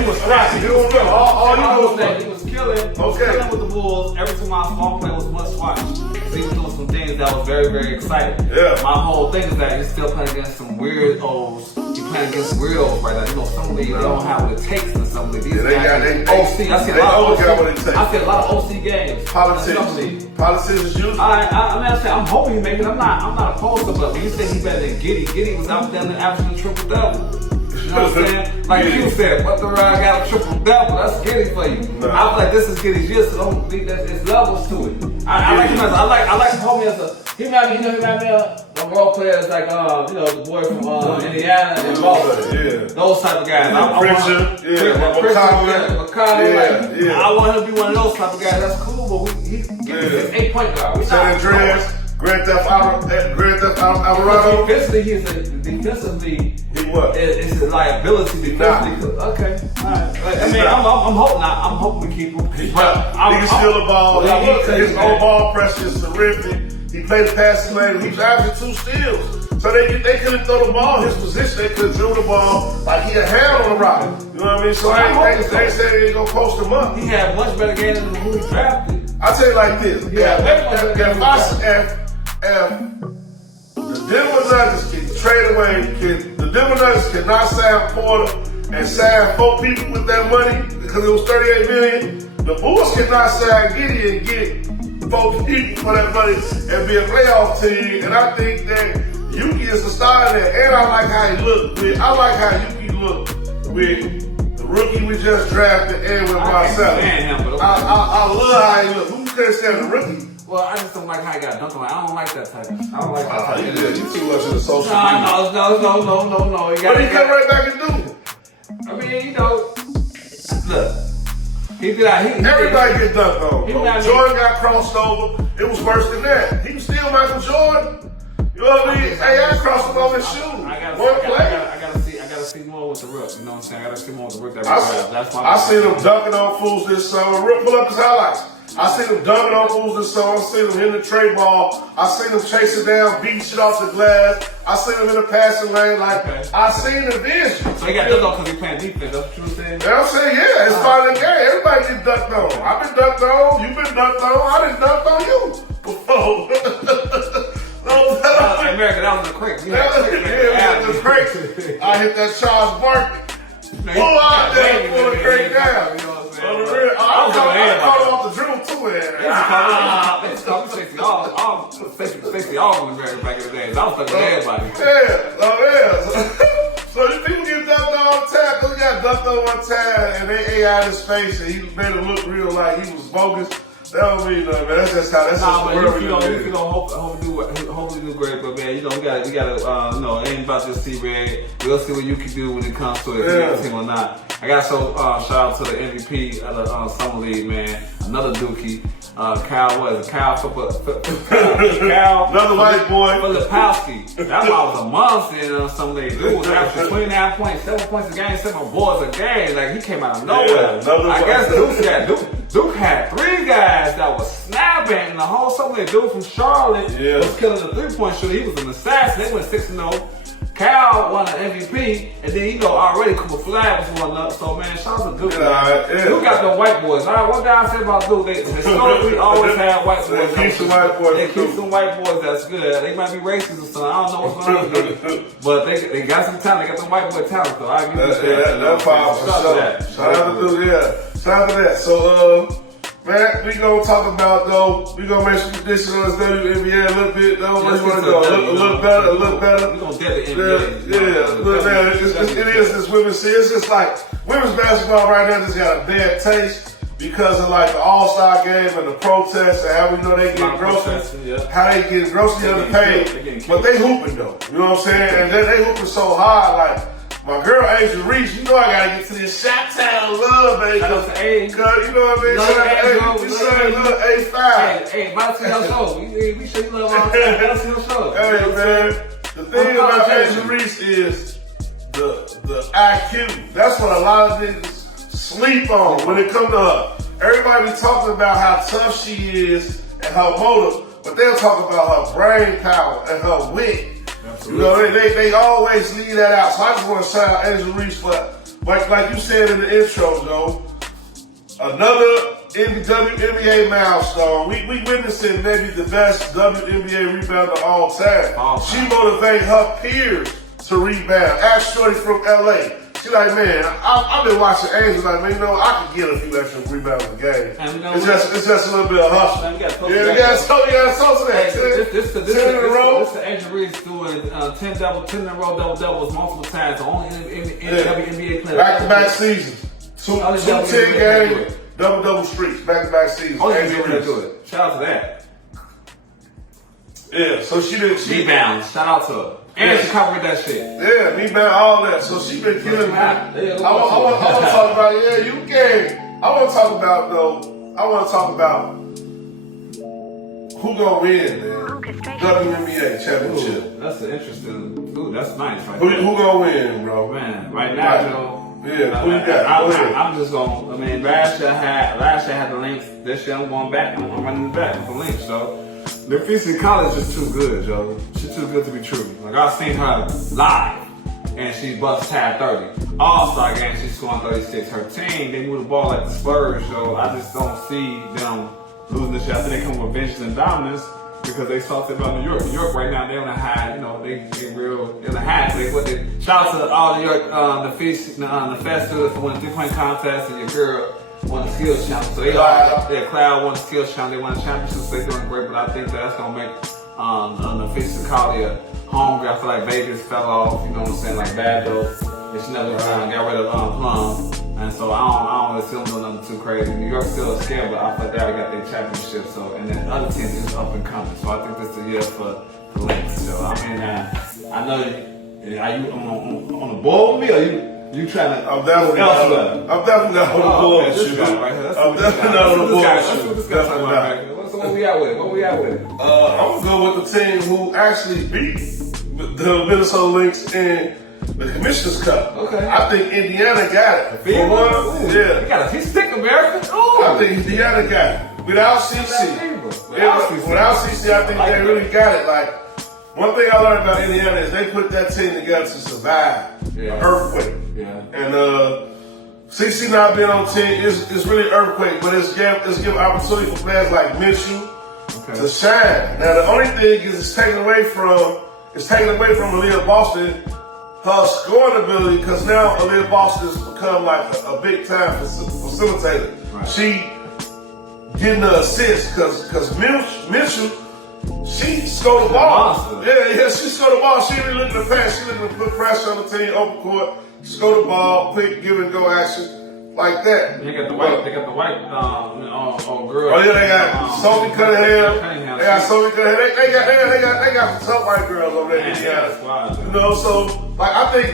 was fighting. You don't know. All you know is that he was killing. Killing with the Bulls. Every time I saw him play was must watch. He was doing some things that was very, very exciting. Yeah. My whole thing is that he's still playing against some weirdos. He's playing against weirdos right now. You know, some leagues, they don't have what it takes in some leagues. These guys, I see a lot of OC games. Politics usually. I'm hoping he make it. I'm not opposed to it, but when you say he better than Giddy was out there in the average triple double. You know what I'm saying? Like you said, what the ride got a triple double, that's Giddy for you. No. I feel like this is Giddy's year, so don't think that it's levels to it. I like him as I like homie as a he might be the role players like the boy from Indiana and Boston. Yeah. Those type of guys. McConnell. I want him to be one of those type of guys. That's cool, but he gets his 8-point guard. San Andreas, Grand Theft Alvarado. Defensively, it's a liability defensively. Okay, all right. I mean, I'm hoping we keep him. He can steal the ball. His own ball pressure is terrific. He played the passing lane. He was averaging 2 steals. So they couldn't throw the ball in his position. They could drill the ball like he had hand on the rock. You know what I mean? So they say they ain't gonna post him up. He had much better games than who he drafted. I'll tell you like this. If the Denver Nuggets can trade away, the Denver Nuggets cannot sign Porter and sign 4 people with that money because it was $38 million. The Bulls cannot sign Giddy and get 4 people for that money and be a playoff team. And I think that Yuki is the star there. And I like how he looked. I like how Yuki looked with the rookie we just drafted and with Marcelo. I love how he looked. Who can't stand the rookie? Well, I just don't like how he got dunked on. I don't like that type. I don't like that type. You too much in the social media. No. But he come right back and do it. I mean, look. Everybody get dunked on. Jordan got crossed over. It was worse than that. He was still Michael Jordan. You know what I mean? Hey, I crossed him over his shoe. I gotta see more with the Rook. You know what I'm saying? I gotta see more with the Rook. I seen him dunking on fools this summer. Rook, pull up his highlights. I seen him dunking on fools this summer. I seen him hitting the tray ball. I seen him chasing down, beating shit off the glass. I seen him in the passing lane. I seen the vision. So he got dunked on because he playing defense. That's what you were saying? You know what I'm saying? Yeah, it's part of the game. Everybody get dunked on. I've been dunked on. You've been dunked on. I done dunked on you before. America, that was the crate. That was the crate. I hit that Charles Barkley. out there pulling Craig down. You know what I'm saying? On the real, I caught him off the drill too, man. They used to call me Stacey all in America back in the day. I was stuck with everybody. So people get dunked on all the time. Cause he got dunked on one time and they AI his face and he made it look real like he was bogus. That don't mean nothing, man. That's just how that's just the world we live in. Hopefully do great, but man, you gotta, it ain't about just C-Red. We'll see what you can do when it comes to it, if you're a team or not. I gotta shout out to the MVP of the Summer League, man. Another Dookie. Kyle Another white boy. Filipowski. That was a monster in Summer League. Dude was actually 29 points, 7 points a game, 7 boards a game. Like, he came out of nowhere. I guess Duke had 3 guys that was snapping, and the whole Summer League dude from Charlotte was killing the 3-point shooter. He was an assassin. They went 6-0. Cal won an MVP, and then already Cooper Flag was one up. So man, shout out to Duke. Duke got the white boys. All right, one guy I said about Duke, they historically always had white boys. They keep some white boys. They keep some white boys. That's good. They might be racist or something. I don't know what's going on with them, but they got some talent. They got some white boy talent. So I give you that. That's powerful. Shout out to Duke. Shout out to that. So man, we gonna talk about though. We gonna make some predictions on this WNBA a little bit though. Where you wanna go? A little better. We gonna get the NBA. It is this women's season. It's just like women's basketball right now just got a bad taste because of like the All-Star game and the protests and how we know they get grossly, how they get grossly underpaid. But they hooping though. You know what I'm saying? And they hooping so hard like. My girl Angel Reese, you know I gotta get to this Shot-Town love, baby. Cause you know what I mean? We say little A5. Hey, about to see your show. We show you love all the time. About to see your show. Hey, man. The thing about Angel Reese is the IQ. That's what a lot of niggas sleep on when it comes to her. Everybody be talking about how tough she is and her motive, but they'll talk about her brain power and her wit. You know, they always leave that out. So I just want to shout out Angel Reese for, like you said in the intro, though, another WNBA milestone. We witnessing maybe the best WNBA rebounder of all time. She motivated her peers to rebound. Ask Shorty from LA. She like, man, I've been watching Angel. Like, man, I could get a few extra rebounds a game. It's just a little bit of hustle. You gotta talk to that. This in a row. This is Angel Reese doing 10 in a row double-doubles multiple times. The only WNBA player. Back-to-back seasons. Two 10-game double-double streaks. Back-to-back seasons. Angel Reese do it. Shout out to that. Yeah, so she did. Rebounds. Shout out to her. And she covered that shit. Yeah, me back all that. So she been killing me. I want to talk about you can. I want to talk about though. I want to talk about who gonna win, man. WNBA championship. Ooh, that's an interesting. Ooh, that's nice. Right who gonna win, bro? Man, right now, who you got? I'm just gonna. I mean, last year I had the links. This year I'm going back. I'm running back with the links. So. The Physical College is too good, Joe. She's too good to be true. Like, I've seen her live, and she busts tab 30. All-Star game, she's scoring 36. Her team, they move the ball like the Spurs, so I just don't see them losing this year. I think they come with vengeance and dominance because they salted about New York. New York right now, they're on the high, they real in the high. Shout out to all New York, the Festivals for winning 3-point contest and your girl. Won the skills challenge. So Cloud won the skills challenge. They won the championship, so they're doing great. But I think that's gonna make the Physical College home. I feel like Vegas fell off. You know what I'm saying? Like bad though. They should never got rid of Plum. And so I don't really see them doing nothing too crazy. New York still is scared, but I feel like they already got their championship. So and then other teams is up and coming. So I think this is the year for the Lynx. So I mean, I know. Are you on the board with me, or you trying to? I'm definitely not on the board with you. I'm definitely not on the board with you. So what we out with? I'm gonna go with the team who actually beat the Minnesota Lynx in the Commissioner's Cup. Okay. I think Indiana got it. For one, you got a stick, America. I think Indiana got it. Without CC. Without CC, I think they really got it. Like, one thing I learned about Indiana is they put that team together to survive an earthquake. Yeah. And CC not being on the team is really an earthquake, but it's giving opportunity for players like Mitchell to shine. Now the only thing is it's taken away from Aaliyah Boston her scoring ability, because now Aaliyah Boston has become like a big time facilitator. Right. She getting the assist because Mitchell, she scored the ball. Yeah, she scored the ball. She ain't really looking to pass. She looking to put pressure on the team, open court, score the ball, quick give and go action like that. They got the white girl. Oh yeah, they got Sophie Cunningham. They got Sophie Cunningham. They got some tough white girls over there in Indiana. You know, so like I think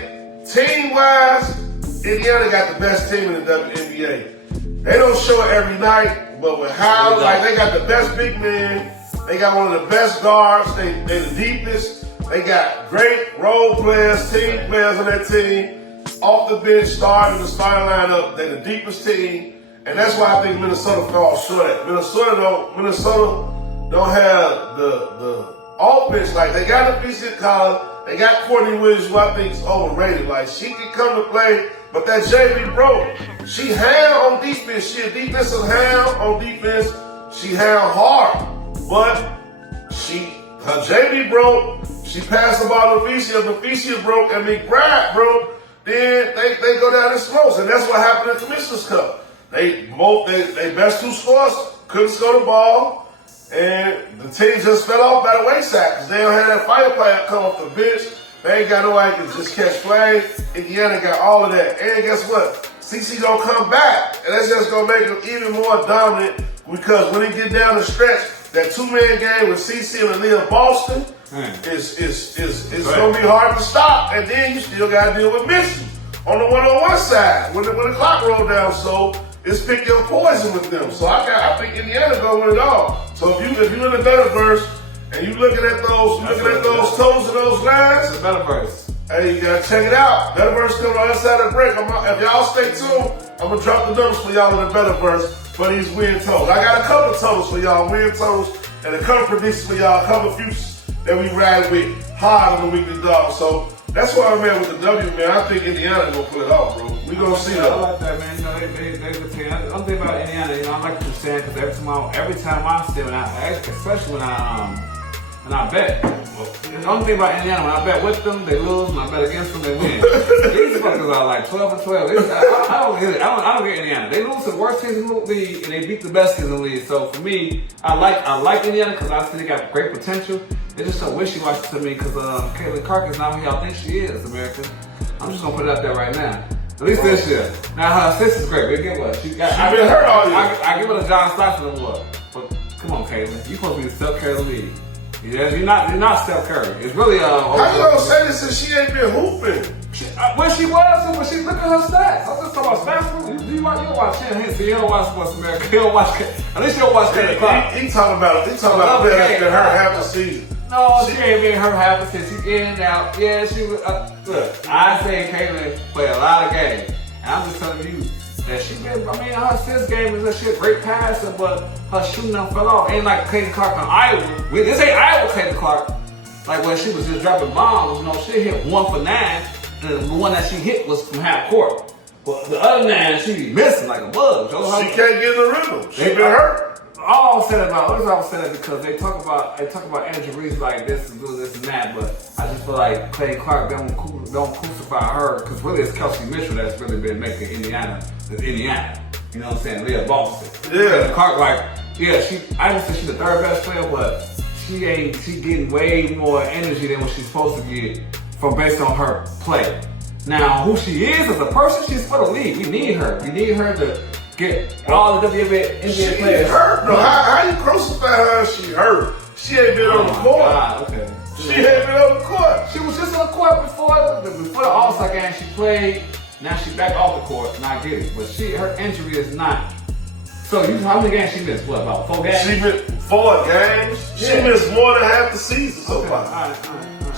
team wise, Indiana got the best team in the WNBA. They don't show it every night, but with how like they got the best big men. They got one of the best guards. They the deepest. They got great role players, team players on that team. Off the bench, starting the starting lineup. They the deepest team, and that's why I think Minnesota falls short at. Minnesota don't have the offense. Like they got the Bishop Collins. They got Courtney Williams, who I think is overrated. Like she can come to play, but that JB broke. She hound on defense. She a defensive hound on defense. She hound hard. But her JB broke, she passed the ball to Vicia broke, and McBride broke, then they go down in smokes. And that's what happened in the Commissioner's Cup. They best two scorers couldn't score the ball, and the team just fell off by the wayside because they don't have that firepower come off the bench. They ain't got nobody that can just catch play. Indiana got all of that. And guess what? CC gonna come back, and that's just gonna make them even more dominant because when they get down the stretch, that two-man game with CC and Aaliyah Boston is going to be hard to stop. And then you still got to deal with Mitchell on the one-on-one side when the clock rolled down. So it's pick your poison with them. So I think Indiana going to win it all. So if you in the metaverse and you looking at those toes and those lines, it's the metaverse. Hey, you got to check it out. Metaverse coming on the other side of the break. If y'all stay tuned, I'm going to drop the numbers for y'all in the metaverse. For these win totals. I got a couple of totals for y'all, win totals, and a couple of predictions for y'all, a couple of futures that we ride with hard on the weekly dog. So that's why I'm at with the W, man. I think Indiana gonna pull it off, bro. We gonna see that. I like that, man. You know, they good team. I'm thinking about Indiana. You know, I like what you're saying because every time I see them, especially when I bet. The only thing about Indiana, when I bet with them, they lose. When I bet against them, they win. These fuckers are like 12 and 12. I don't get Indiana. They lose to the worst teams in the league, and they beat the best teams in the league. So for me, I like Indiana because I think they got great potential. They're just so wishy-washy to me because Caitlin Clark is not who y'all think she is, America. I'm just gonna put it out there right now. At least this year. Now her assist is great. But get what? She been hurt all year. I give her the John Stockton award. But come on, Caitlin, you supposed to be the Steph Curry of the league. Yeah, you're not Steph Curry. It's really how you gonna say this since she ain't been hooping? When she was, when she look at her stats. I'm just talking about stats. You don't watch him. You don't watch Sports America. You don't watch. At least you don't watch Caitlin Clark. He talking about better than her half the season. No, she ain't been her half the season. She in and out. Yeah, she was. Look, I say Caitlin play a lot of games, and I'm just telling you. that she been, I mean, her assist game is a shit great passer, but her shooting done fell off. Ain't like Caitlin Clark on Iowa. This ain't Iowa Caitlin Clark. Like when she was just dropping bombs, you know, she hit 1 for 9. The one that she hit was from half court. But the other 9, she missing like a bug. She can't get in the rhythm. She been hurt. All I'm saying about, I'm saying that because they talk about injuries like this and do this and that, but I just feel like Caitlin Clark don't crucify her because really it's Kelsey Mitchell that's really been making Indiana. You know what I'm saying? Leah Boston. Yeah. Caitlin Clark, like, yeah, I would say she's the third best player, but she getting way more energy than what she's supposed to get from based on her play. Now, who she is as a person, she's for the league. We need her. We need her to get all the WNBA players. She hurt, though. How you crucify her if she hurt? She ain't been on the court. God, okay. She ain't been on the court. She was just on the court before the All-Star game. She played. Now she's back off the court, and I get it. But her injury is not. So how many games she missed? What, about 4 games? She missed 4 games. Yeah. She missed more than half the season so far. All right.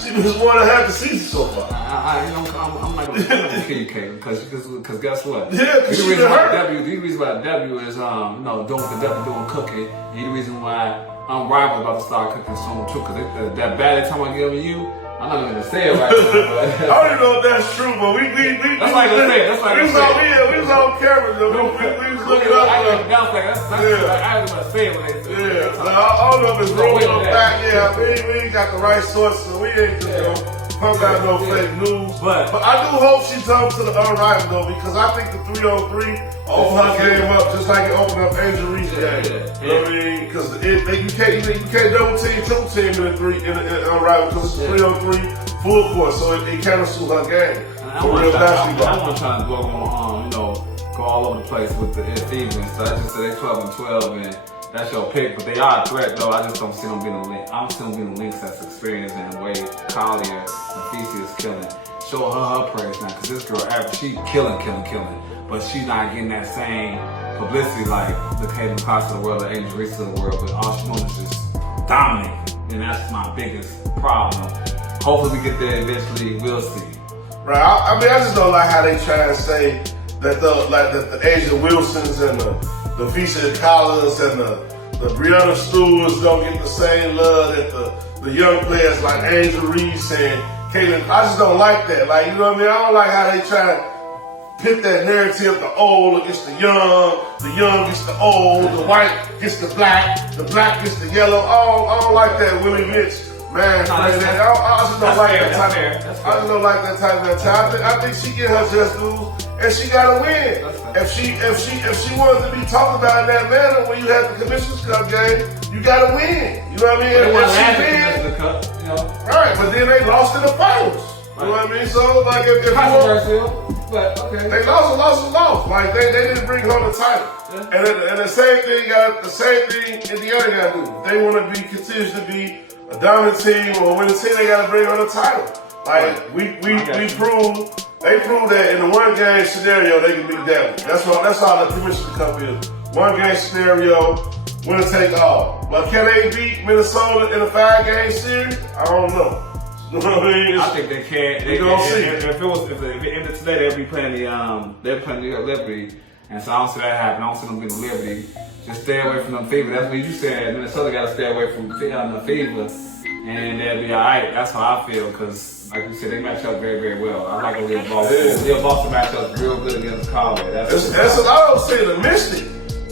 She missed more than half the season so far. I'm not gonna kill you, Caitlin, because guess what? Yeah, because she's been hurt. The reason why the W is doing the W doing cooking. And the reason why Rival's about to start cooking soon too, because that bad time I give you. I'm not gonna say it right now, but I don't even know if that's true, but we that's like I said. That's like we was on camera, though. We was looking up. I was gonna say it when they said. Yeah, I don't know if it's wrong or back. Yeah, we ain't got the right source, so we ain't just gonna Pump out no fake news. But I do hope she jumps to the unrivaled though, because I think the 3-on-3 open her game up just like it opened up Angel Reese's game. You know what I mean? Because you can't double team, triple team in the unrivaled because it's 3-on-3 full court, so it cancels her game. I want to try to go all over the place with the females. So I just said they 12-12 and that's your pick, but they are a threat though. I just don't see them being a link. I don't see them being the links that's experienced in the way Collier and Feisty is killing. Show her praise now, because this girl, she killing. But she's not getting that same publicity like the Kaden Costa of the world, the Angel Reese of the world, but all she wants is just dominate. And that's my biggest problem. Hopefully we get there eventually, we'll see. Right, I mean, I just don't like how they try and say that the Asia Wilsons and the Feisty Collins and the Breonna Stewarts don't get the same love that the young players like Angel Reese and Kaden. I just don't like that. Like, you know what I mean? I don't like how they try to pit that narrative, the old against the young gets the old, the white gets the black gets the yellow. I don't like that Willie Lynch. Man, I just don't like that type of. I just don't like that type of mentality. I think she get her just dues, and she gotta win. If she wanted to be talked about in that manner when you had the Commissioner's Cup game, you gotta win. You know what I mean? If she win, right? But then they lost in the finals. You know what I mean? So like if but okay. They lost. Like they didn't bring home the title. Yeah. And the same thing Indiana gotta do. They wanna continue to be a dominant team or win the team, they gotta bring on the title. Like they proved that in the one game scenario they can beat Dallas. That's all the Commissioner Cup is. One game scenario, winner take all. But can they beat Minnesota in a 5-game series? I don't know. You know what I mean? I think they can. They gonna see. If it ended today, they'll be playing New York Liberty, and so I don't see that happen. I don't see them beating Liberty. Just stay away from them fever. That's what you said. Minnesota got to stay away from the fever, and they'll be all right. That's how I feel, because like you said, they match up very, very well. I like to live Boston. Live Boston match up real good against Colorado. That's what I was saying. The Mystic.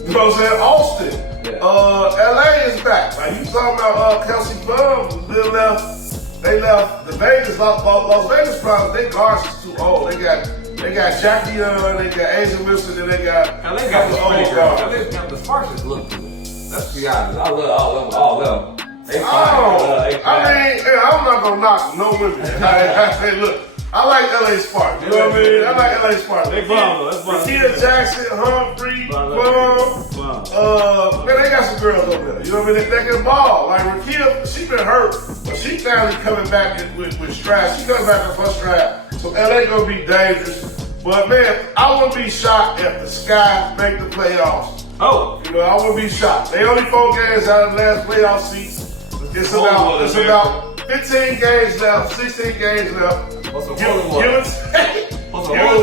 You know what I'm saying? Austin. Yeah. LA is back. Like you talking about Kelsey Plum, they left the Vegas, Las Vegas problems. They guards is too old. They got Jackie Young, they got Asia Wilson, and they got the old guards. The Sparks just look good. Let's be honest. I love all of them. They fine. I'm not gonna knock no women. Hey, look, I like LA Sparks. You know what I mean? I like LA Sparks. They bomb. Rakia Jackson, Humphrey, man, they got some girls over there. You know what I mean? They can ball. Like Rakia, she been hurt, but she finally coming back with strides. She coming back in first stride. So LA gonna be dangerous. But man, I wouldn't be shocked if the Sky make the playoffs. Oh, you know, I wouldn't be shocked. They only 4 games out of the last playoff seat. It's about 15 games left, 16 games left. Give and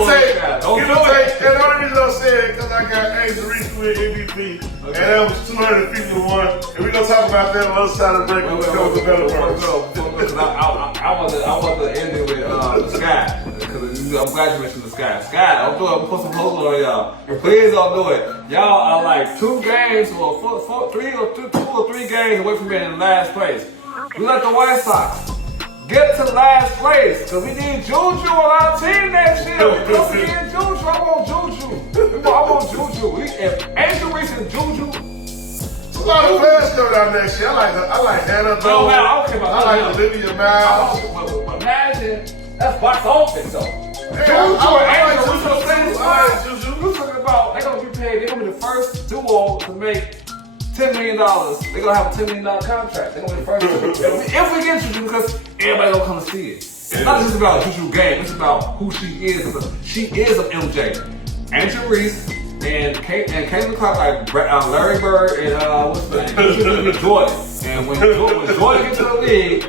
take. And the only reason I said it because I got Angel Reese to win MVP, and that was 250 to 1. And we're gonna talk about that on the other side of the break when we come with the better parts. I want to end it with the Sky, because I'm glad you mentioned the Sky. Sky, I'm put some hold on y'all. Please don't do it. Y'all are like 2 games or 2 or 3 games away from being in last place. We let the White Sox get to last place, because we need Juju on our team next year. We don't need Juju. I want Juju. If Angel Reese and Juju. There's a lot of players coming out next year. I like Hannah. No, man, I don't care about I like Olivia Miles. But imagine, that's box office, though. Hey, Juju and Angel Reese on the same spot. spot. You're talking about, they're going to be paid. They're going to be the first duo to make $10 million. They're gonna have a $10 million contract. They're gonna be the first. If we get Juju, because everybody gonna come to see it. It's not just about Juju game. It's about who she is. She is an MJ. Angel Reese and Caitlin Clark, like Larry Bird and what's the name? Jordan. And when Jordan gets to the league,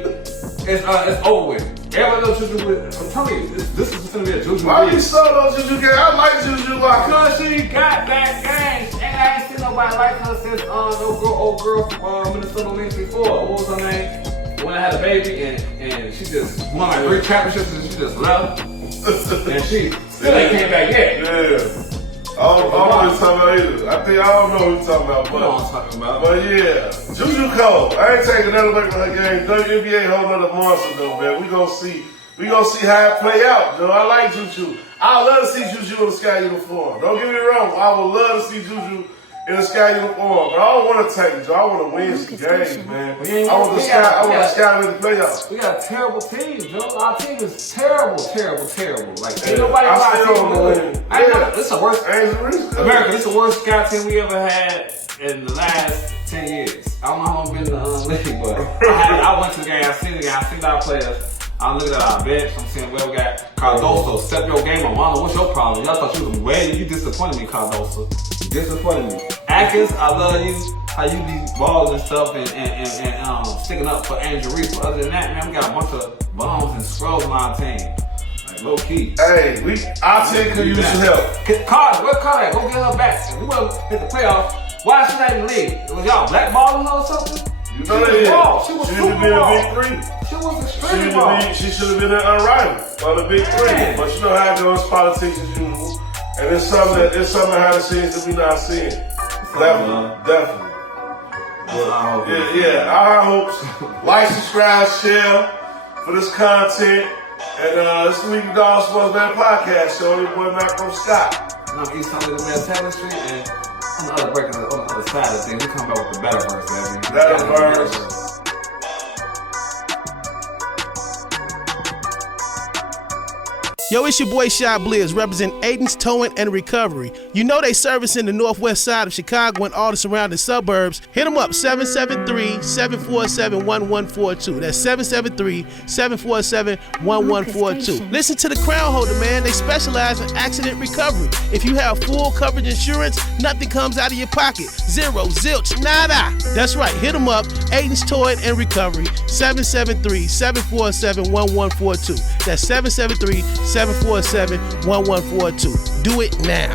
it's over with. Everybody knows Juju. I'm telling you, this is gonna be a Juju. Why you so on Juju game? I like Juju. Because she got that game, and I ain't seen nobody like her since old girl from Minnesota Lynx before. What was her name? When I had a baby, and she just won like 3 championships, and she just left, and she still ain't came back yet. Yeah. I don't know what you're talking about either. I don't know what you're talking about. But yeah, Juju Cole. I ain't taking nothing away from her game. WNBA whole nother monster though, man. We gonna see We gonna see how it play out. You know, I like Juju. I would love to see Juju in the Sky uniform. Don't get me wrong. I would love to see Juju in the Sky uniform, but I don't want to tank, Joe. I want to win some games, man. I want the Sky win the playoffs. We got a terrible team, Joe. Our team is terrible. Like, ain't nobody on our team win. This the worst. America, this is the worst Sky team we ever had in the last 10 years. I don't know how long I've been in the league, but I went to the game. I seen our players. I'm looking at our bench. I'm seeing where we got Cardoso. Step your game up. Mama, what's your problem? Y'all thought you was ready. You disappointed me, Cardoso. You disappointed me. Atkins, I love you. How you be balling and stuff and sticking up for Andrew Reese. But other than that, man, we got a bunch of bums and scrubs on our team. Like, low key. Hey, our team could use some help. Carter, where's Carter at? Go get her back. If we want to hit the playoffs, why is she not in the league? Was y'all blackballing her or something? You know that is. She was She super should have been a ball. big three. She was extremely ball. She should have been an unrivaled on the big three. But you know how it goes, politics as usual. And it's something behind the scenes that we not seeing. Definitely. Our hopes. Like, subscribe, share for this content. And this week, Dog Sports Man Podcast Show. Your boy Macro Scott. And I'm East Sunday, the man Taylor Street, and on the other side of things, we come back with the better verse, baby. Better verse. Yo, it's your boy Shy Blizz, represent Aiden's Towing and Recovery. You know they service in the northwest side of Chicago and all the surrounding suburbs. Hit them up, 773-747-1142. That's 773-747-1142. Listen to the Crown Holder, man. They specialize in accident recovery. If you have full coverage insurance, nothing comes out of your pocket. Zero, zilch, nada. That's right, hit them up, Aiden's Towing and Recovery, 773-747-1142. That's 773-747-1142. Do it now.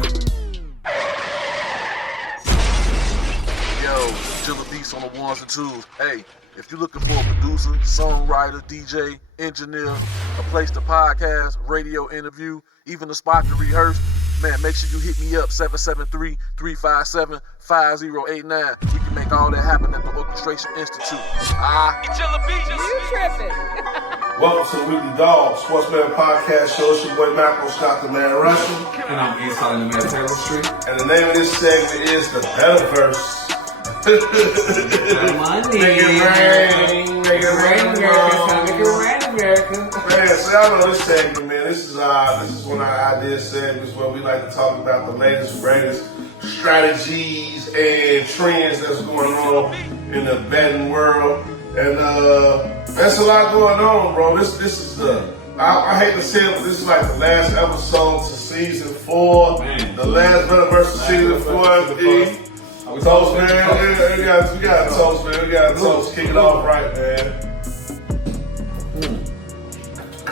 Yo, Jilla Beats on the ones and twos. Hey, if you're looking for a producer, songwriter, DJ, engineer, a place to podcast, radio interview, even a spot to rehearse, man, make sure you hit me up, 773-357-5089. We can make all that happen at the Orchestration Institute. You tripping. Welcome to the Weekly Dog Sportsman Podcast Show. It's your boy Macro Scott, the man Russian. And I'm East Sunday, the man Taylor Street. And the name of this segment is The Better Verse. Make it rain, America. Man, so y'all know this segment, man. This is one of our idea segments where we like to talk about the latest, greatest strategies and trends that's going on in the betting world. And there's a lot going on, bro. This is I hate to say it, but this is like the last episode to season 4. Man. The last Better Versus season 4. Toast, man. We got toast, man. We got toast. Kick it off right, man.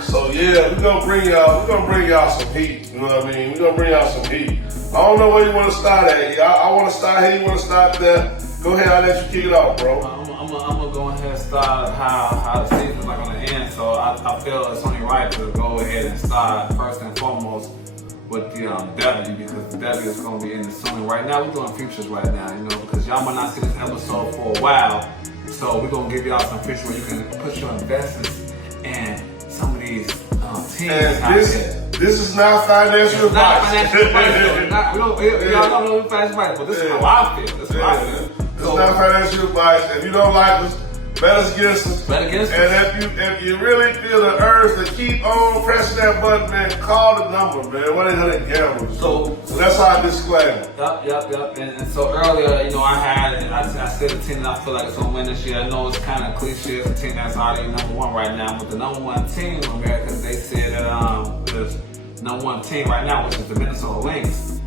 So yeah, we're gonna bring y'all some heat. You know what I mean? We're gonna bring y'all some heat. I don't know where you want to start at. I want to start here. You want to start there? Go ahead. I'll let you kick it off, bro. I'm gonna go ahead and start how the season's not gonna end. So I feel it's only right to go ahead and start first and foremost with the W, because the W is gonna be in the soon. Right now we're doing futures right now, you know, because y'all might not see this episode for a while. So we're gonna give y'all some futures where you can put your investments in some of these teams out there. This is not financial advice. Y'all don't know financial advice, but this is how I feel. This is how I feel. This is not financial advice. If you don't like us, bet us against us. And if you really feel the urge to keep on pressing that button, man, call the number, man. 1-800-GAMBLER. So that's our disclaimer. Yep. And so earlier, you know, I said a team that I feel like it's gonna win this year. I know it's kind of cliche. It's a team that's already number 1 right now, but the number 1 team in America, they said that the number 1 team right now, which is the Minnesota Lynx,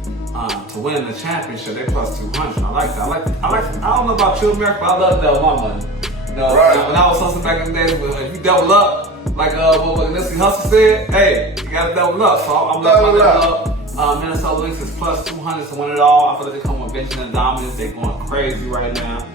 to win the championship, they plus 200. I like that. I don't know about you, America, but I love to double my money. You know, when I was something back in the days, if you double up, like what Nipsey Hussle said, hey, you gotta double up. So I'm double up. Minnesota Lynx is plus 200 to win it all. I feel like they come with benching and dominance. They're going crazy right now.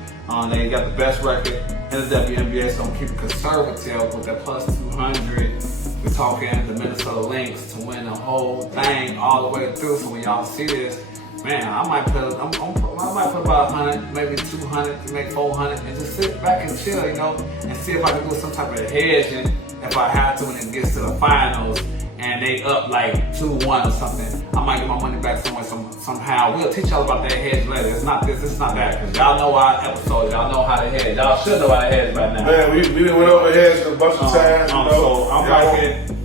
They got the best record in the WNBA, so I'm keeping conservative with that plus 200. We're talking the Minnesota Lynx to win the whole thing all the way through. So when y'all see this, man, I might put about 100, maybe 200 to make 400, and just sit back and chill, you know, and see if I can do some type of hedge. And if if I have to when it gets to the finals and they up like 2-1 or something, I might get my money back somehow. We'll teach y'all about that hedge later. It's not this, it's not that. Because y'all know our episodes, y'all know how to hedge. Y'all should know how to hedge by now. Man, we went over hedge a bunch of times. So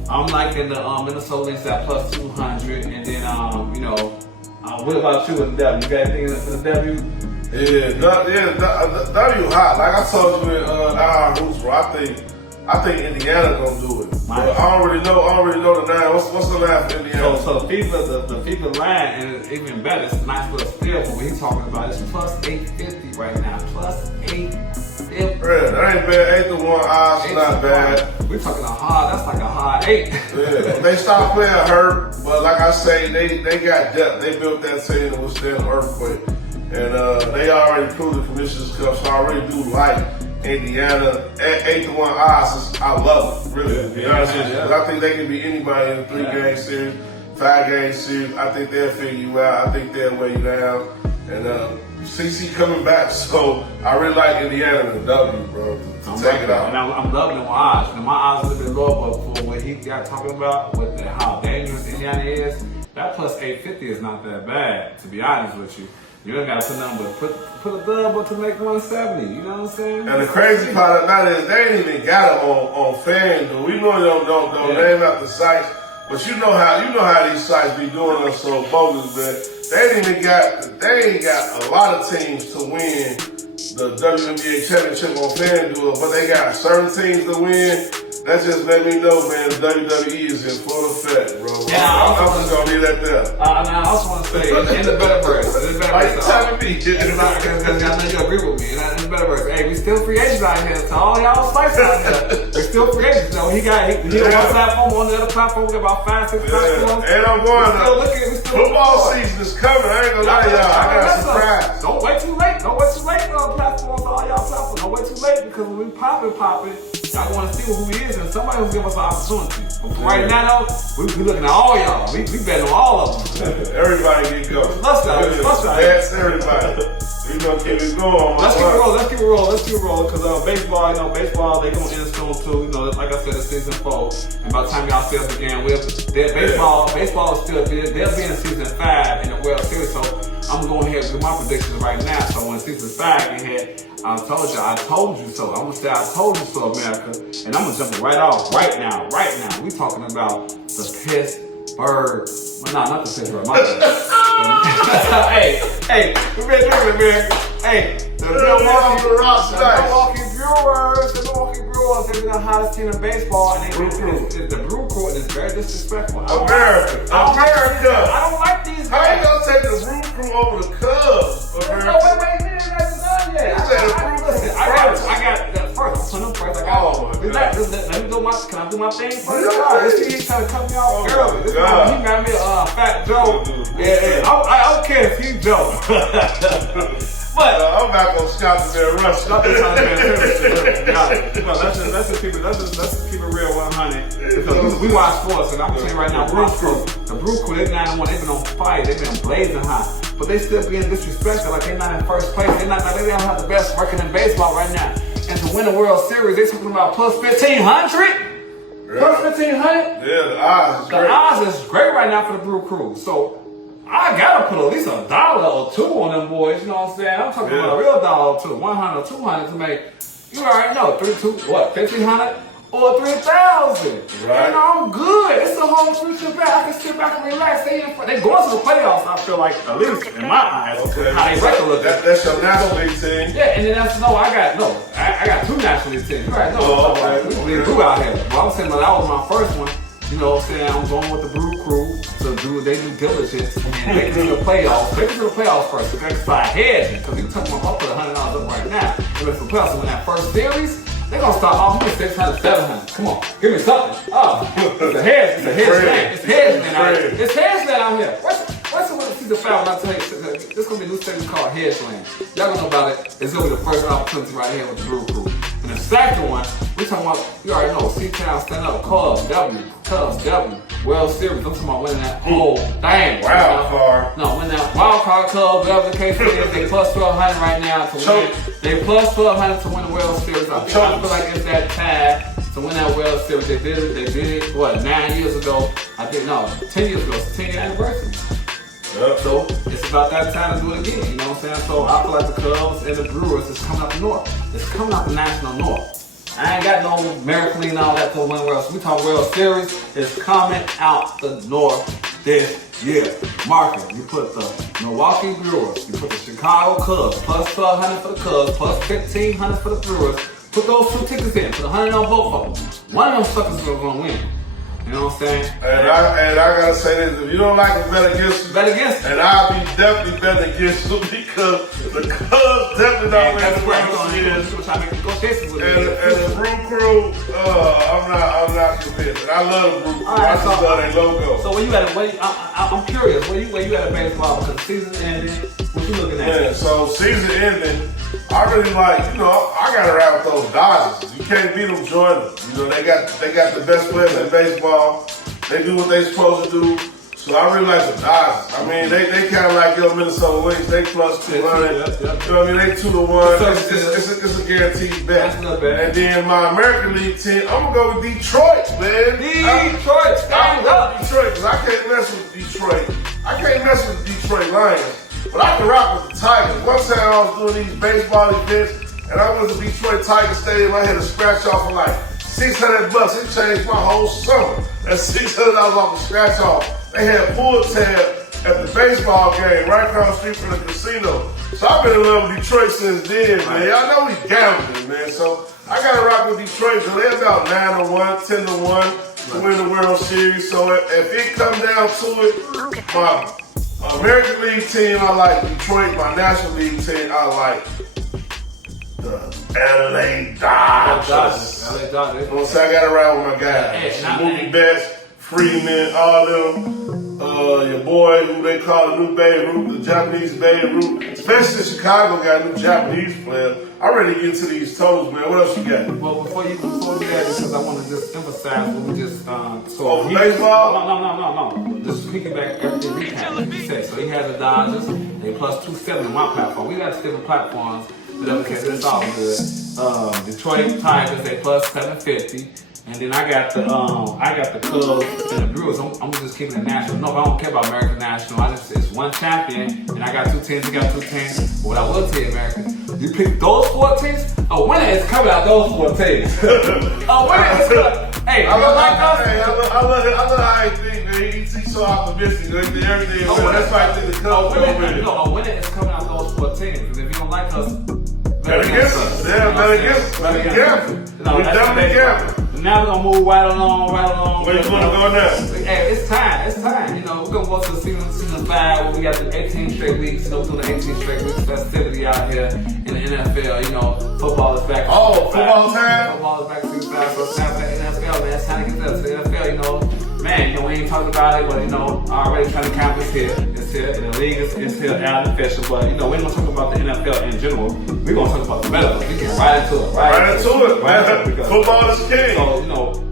I'm liking the Minnesota Lynx at plus 200, and then what about you with the W? You got anything for the W? W hot. Like I told you in our Roots, bro. I think Indiana gonna do it. But I already know the line. What's the line for Indiana? So the FIFA line, and it's even better. It's a nice little steal. But what he's talking about is plus 850 right now. Plus 850. Yeah, that ain't bad. 8-1 odds, not bad. We're talking a hard. That's like a hard 8. Yeah, they stopped playing hurt, but like I say, they got depth. They built that team to withstand an earthquake, and they already proved it for Michigan's Cup. So I really do like Indiana at 8-1 odds. I love it, really. I think they can beat anybody in a 3-game series, 5-game series. I think they'll figure you out. I think they'll weigh you down. And CC coming back, so I really like Indiana in the W, bro. Take it out. And I'm loving my odds. And my odds a little bit lower, but for what he got talking about, with how dangerous Indiana is, that plus 850 is not that bad, to be honest with you. You ain't got to put nothing but put a double to make 170. You know what I'm saying? And the crazy part of that is they ain't even got it on FanDuel. We know they don't name out the sites, but you know how these sites be doing us so bogus, man. They ain't got a lot of teams to win the WNBA championship on FanDuel, but they got certain teams to win. That just let me know, man, WWE is in full effect, bro. Yeah, I'm just gonna leave that there. I also want to say, in the better verse, Why you telling me? Because I know you agree with me. In the better verse, hey, we still free agents out here. To all y'all slices out there, we still free agents. He on one platform, on the other platform, we got about 5-6 platforms. And I'm going to. Football season is coming. I ain't gonna lie to y'all. I got a surprise. Don't wait too late. Don't wait too late on platforms, all y'all platforms. Don't wait too late, because when we popping, y'all want to see who he is, and somebody will give us an opportunity. But right now, though, we looking at all y'all. We betting on all of them. Everybody get going. Let's go. That's everybody. We gonna keep it going. Let's keep it rolling. Because baseball, they gonna end soon too. Like I said, it's season 4, and by the time y'all see us again, baseball is still there. They'll be in season 5 in the World Series. So I'm going ahead with my predictions right now. So when season 5 get here, I told you so. I'm gonna say I told you so, America. And I'm gonna jump right off right now. We talking about the Pittsburgh. Well, not the Pittsburgh. My bad. Hey, we been drinking, America. Hey, the Milwaukee Brewers, they've been the hottest team in baseball, and the Brew Crew is very disrespectful. America. I don't like these guys. How you gonna take the Brew Crew over the Cubs? No, wait, we ain't done yet. I got that first. I'm putting them first. Let me do my. Can I do my thing first? He's trying to cut me off early. He got me a Fat Joe. Yeah. I don't care if he's Joe. But I'm not gonna stop the man rush. Let's just keep it real 100. Because we watch sports, and I'm telling you right now, the Brew Crew, they've been on fire, they've been blazing hot, but they still being disrespected. Like they're not in first place. They don't have the best record in baseball right now. And to win the World Series, they're talking about plus 1,500. Plus 1,500. Yeah, the odds is great. The odds is great right now for the Brew Crew. So I gotta put at least $1 or $2 on them boys, you know what I'm saying? I'm talking about a real $1 or $2, 100 or 200 to make, you already know, 1,500 or 3,000. Right. And I'm good. It's a whole future back. I can sit back and relax. They going to the playoffs, I feel like, at least in my eyes, how they record look. That's your National League team. Yeah, and then I got 2 National League teams. You already know. We gonna leave Brew out here. But I'm saying that was my first one. You know what I'm saying? I'm going with the Brew Crew to do their due diligence and make it to the playoffs. Make it to the playoffs first. So they can start hedging. Because you talking about, I'll put $100 up right now. And if the playoffs win that first series, they're going to start off with 600, 700. Come on, give me something. Oh, it's a hedge. It's hedge land out here. What's the one season 5 when I tell you, this is going to be a new segment called Hedge Land. Y'all going to know about it. It's going to be the first opportunity right here with the Brew Crew. And the second one, we're talking about, you already know, C-Town stand up, Cubs W, World Series. I'm talking about winning that whole thing. Wild card. No, winning that wild card Cubs, whatever the case is. They plus 1,200 right now to win. They plus 1,200 to win the World Series. I feel like it's that tie So when that World Series, they did it, what, 9 years ago? 10 years ago, it's 10-year anniversary. Yep. So it's about that time to do it again, you know what I'm saying? So I feel like the Cubs and the Brewers is coming out the North. It's coming out the National North. I ain't got no miracle and all that to win World Series. We talk World Series, it's coming out the North this year. Mark it. You put the Milwaukee Brewers, you put the Chicago Cubs, plus 1,200 for the Cubs, plus 1,500 for the Brewers. Put those 2 tickets in, put 100 on both of them. One of them suckers is gonna win. You know what I'm saying? And I gotta say this, if you don't like it, bet against me. Bet against And I'll be definitely betting against you because the Cubs definitely don't win the World Series. And the Brew Crew, I'm not convinced. And I love the Brew Crew. I just love their logo. So when you at I'm curious, where you at a baseball because the season ended, what you looking at? Yeah, so season ending, I really like, I got to ride with those Dodgers. You can't beat them, join them. They got the best players in baseball. They do what they supposed to do. So I really like the Dodgers. I mean, they kind of like your Minnesota Twins. They plus 200. Yep. You know what I mean? They 2-1. It's a guaranteed bet. And then my American League team, I'm gonna go with Detroit, man. Detroit, I'm going with Detroit because I can't mess with Detroit. I can't mess with the Detroit Lions. But I can rock with the Tigers. One time I was doing these baseball events, and I went to Detroit Tiger Stadium. I had a scratch off for like $600. It changed my whole summer. That's $600 off the scratch off. They had pull tab at the baseball game right across the street from the casino. So I've been in love with Detroit since then, man. Y'all know we gambling, man. So I gotta rock with Detroit. So they're about 9-1, 10-1 to win the World Series. So if it comes down to it, my American League team, I like Detroit. My National League team, I like the LA Dodgers. LA Dodgers. You know, so I got to ride with my guys. Mookie Betts, Freeman, all them. Your boy, who they call the new Babe Ruth, the Japanese Babe Ruth. Especially Chicago got new Japanese players. I'm ready to get to these totals, man. What else you got? Well, before you do that, because I want to just emphasize what we just baseball? No. Just piggyback everything we had. So he has the Dodgers, they plus 270 on my platform. We got different platforms, but okay, it's all good. Detroit Tigers, they plus 750. And then I got the Cubs and the Brewers. I'm just keeping it national. No, I don't care about American National. It's one champion, and I got 2 teams. You got 2 teams. But what I will tell you, American, you pick those 4 teams. A winner is coming out those 4 teams. A winner is coming. Hey, I love how he think, man. He's so optimistic. Everything. That's why I think the Cubs go with it. A winner is coming out those 4 teams. And if you don't like us, bet against us. Yeah, bet against us. We definitely gamble. Now we're gonna move right along. Where you wanna go now? Hey, it's time. We're gonna go to season 5 where we got the 18 straight weeks. We're doing the 18 straight weeks festivity out here in the NFL. Football is back. Football time? Football is back to season 5, so it's time for the NFL, man. It's time to get to the NFL, man, we ain't talking about it, but already training camp is here. It's here, and the league is here out and official. But we ain't gonna talk about the NFL in general. We're gonna talk about the medical. We get right into it. Right into it. Football is king. So,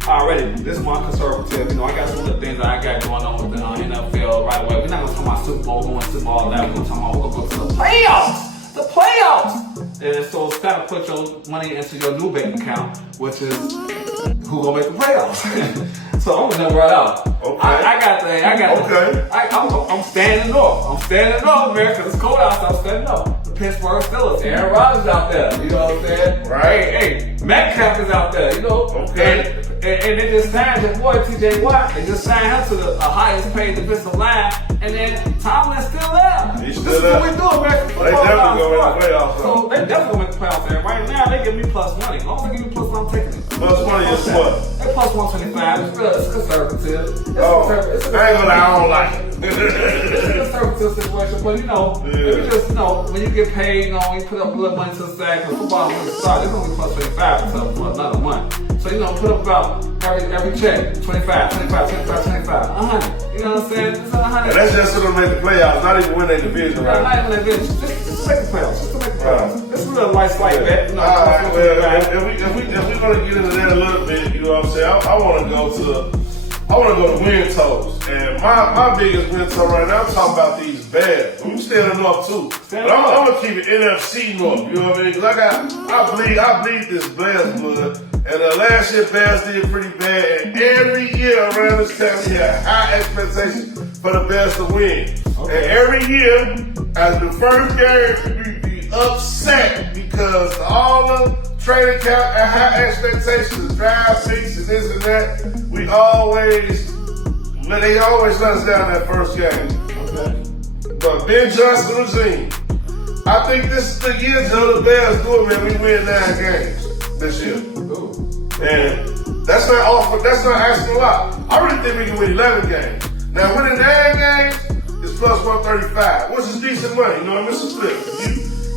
already, this is my conservative. I got some of the things that I got going on with the NFL right away. We're not gonna talk about Super Bowl, going Super Bowl that. We're gonna go to the playoffs. The playoffs. And so it's time to put your money into your new bank account, which is who gonna make the playoffs. So I'm gonna jump right out. Okay. I'm standing up. I'm standing up, man, because it's cold outside. I'm standing up. The Pittsburgh Steelers, Aaron Rodgers out there. You know what I'm saying? Right. Hey, Metcalf is out there. Okay. And they just signed your boy T.J. Watt. They just signed him to the highest paid defensive line. And then Tomlin's still there. He's still this is there. what we do, man. They definitely gonna make the playoffs. So they definitely gonna make the playoffs. And right now they give me plus money. As long as they give me plus money, I'm taking it. Plus money is what? They plus 125. It's conservative. I ain't gonna lie, I don't like it. It's a conservative situation, but if you just when you get paid, you put up a little money to the side because football when it starts, it's only plus 25 for another month. So put up about every check, 25, 100. You know what I'm saying? It's 100. And that's just so they make the playoffs, not even win their division, right? Not even their division. Just to make the playoffs. It's a little light slight bet. Alright, if we want to get into that a little bit, you know what I'm saying? I want to go to win totals. And my biggest win total right now, I'm talking about these Bears. We stay in the North too. But I'm going to keep it NFC North, you know what I mean? Because I bleed this Bears blood. And last year, Bears did pretty bad. And every year around this time, we had high expectations for the Bears to win. Okay. And every year, as the first game, we'd be upset because all the training camp and high expectations, drive picks and this and that, they always let us down that first game. Okay. But Ben Johnson regime, I think this is the year Joe the Bears do it, man. We win 9 games this year. Ooh. And that's not awful. That's not asking a lot. I really think we can win 11 games. Now, winning 9 games is plus 135, which is decent money. You know what I mean? It's a flip.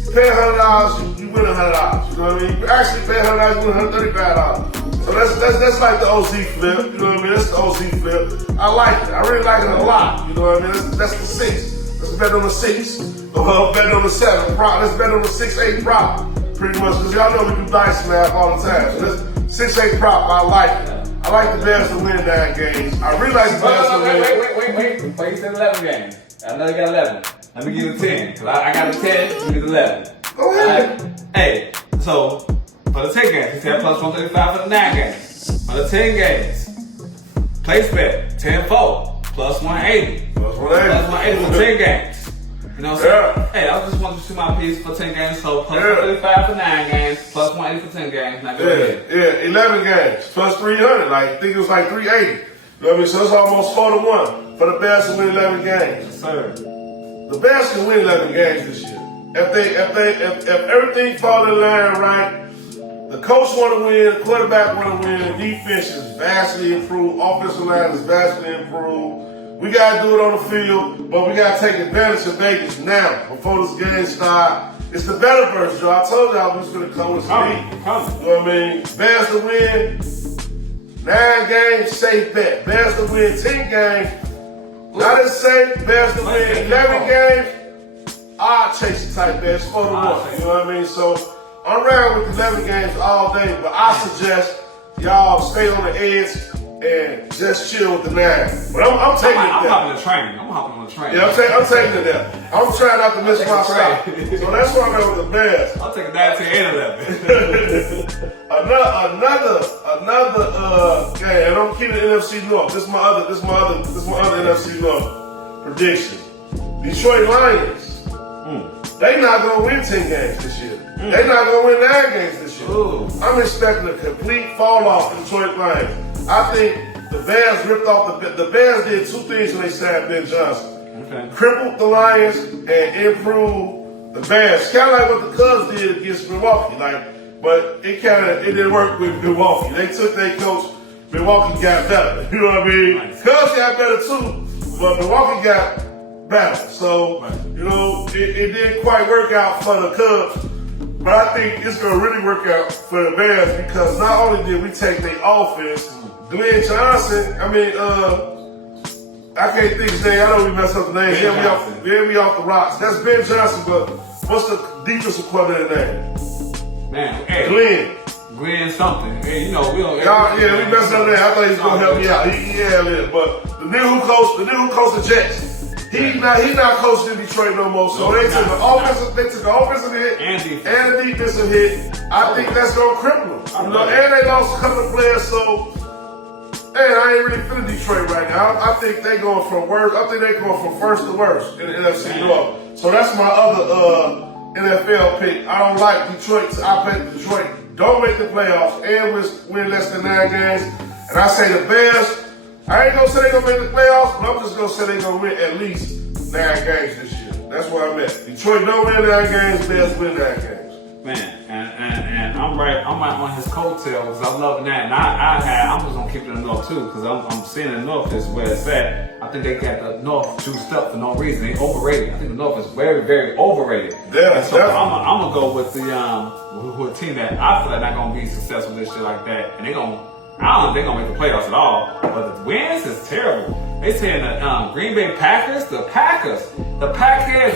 You pay $100, you win $100. You know what I mean? You actually pay $100, you win $135. So that's like the OZ flip. You know what I mean? That's the OZ flip. I like it. I really like it a lot. You know what I mean? That's the 6. Let's bet on the 6. Bet on the 7 prop. Let's bet on the 6-8 prop. Pretty much, because y'all know we do dice math all the time. So that's 6-8 prop. I like it. I like the Bears to win 9 games. I really like the Bears to win. Wait. Before you said 11 games, I know you got 11. Let me give you 10. Because I got a 10, you get 11. Go ahead. Hey, so for the 10 games, you said plus 135 for the 9 games. For the 10 games, place bet 10-4 plus 180. Plus 180 for 10 games. You know what I'm saying? Hey, I just wanted to see my piece for 10 games, so plus 135 for 9 games, plus 180 for 10 games. Now go ahead. Yeah, 11 games, plus 300. Like, I think it was like 380. You know what I mean? So it's almost 4-1 for the Bears to win 11 games. Yes, sir. The Bears can win 11 games this year. If everything falls in line right, the coach want to win, the quarterback want to win, the defense is vastly improved, offensive line is vastly improved. We got to do it on the field, but we got to take advantage of Vegas now, before this game starts. It's the better version, Joe. I told y'all we was going to come with speed. You know what I mean? Bears to win 9 games, safe bet. Bears to win 10 games, not as safe. Bears to win 11 games, odd chasing type bets, 4-1. You know what I mean? So I'm around with 11 games all day, but I suggest y'all stay on the edge and just chill with the 9. But I'm taking it there. I'm hopping on the train. Yeah, I'm taking it there. I'm trying not to miss my stop. So that's why I'm with the Bears. I'll take a 19 and 11. another game, and I'm keeping the NFC North. This is my other NFC North prediction. Detroit Lions. They not gonna win 10 games this year. They not gonna win 9 games this year. I'm expecting a complete fall off for Detroit Lions. I think the Bears ripped off the Bears did 2 things when they signed Ben Johnson. Okay. Crippled the Lions and improved the Bears. Kind of like what the Cubs did against Milwaukee. But it didn't work with Milwaukee. They took their coach. Milwaukee got better. You know what I mean? Cubs got better too, but Milwaukee got better. So, you know, it didn't quite work out for the Cubs. But I think it's going to really work out for the Bears because not only did we take their offense, Glenn Johnson, I can't think his name. I know we messed up the name. Yeah, we off the rocks. That's Ben Johnson, but what's the defensive coordinator name? Man, hey. Glenn something. Hey, you know, we don't. We messed up there. I thought he was going to help me out. But the nigga who coached the Jets, he's not coaching in Detroit no more. So they took an offensive hit and a defensive hit. I think that's going to cripple them. You know, and they lost a couple of players, so. I ain't really feeling Detroit right now. I think they going from worst. I think they going from first to worst in the NFC North. So that's my other NFL pick. I don't like Detroit. I bet Detroit don't make the playoffs and win less than 9 games. And I say the Bears. I ain't gonna say they gonna make the playoffs, but I'm just gonna say they gonna win at least 9 games this year. That's where I'm at. Detroit don't win 9 games. Bears win 9 games. Man, and I'm right on his coattails. I'm loving that, and I'm just gonna keep it in the North too, because I'm seeing the North is where it's at. I think they got the North juiced up for no reason. They overrated. I think the North is very, very overrated. Yeah, and so I'm gonna go with the with a team that I feel like not gonna be successful this year like that, and I don't think they're gonna make the playoffs at all. But the wins is terrible. They saying the Green Bay Packers, the Packers,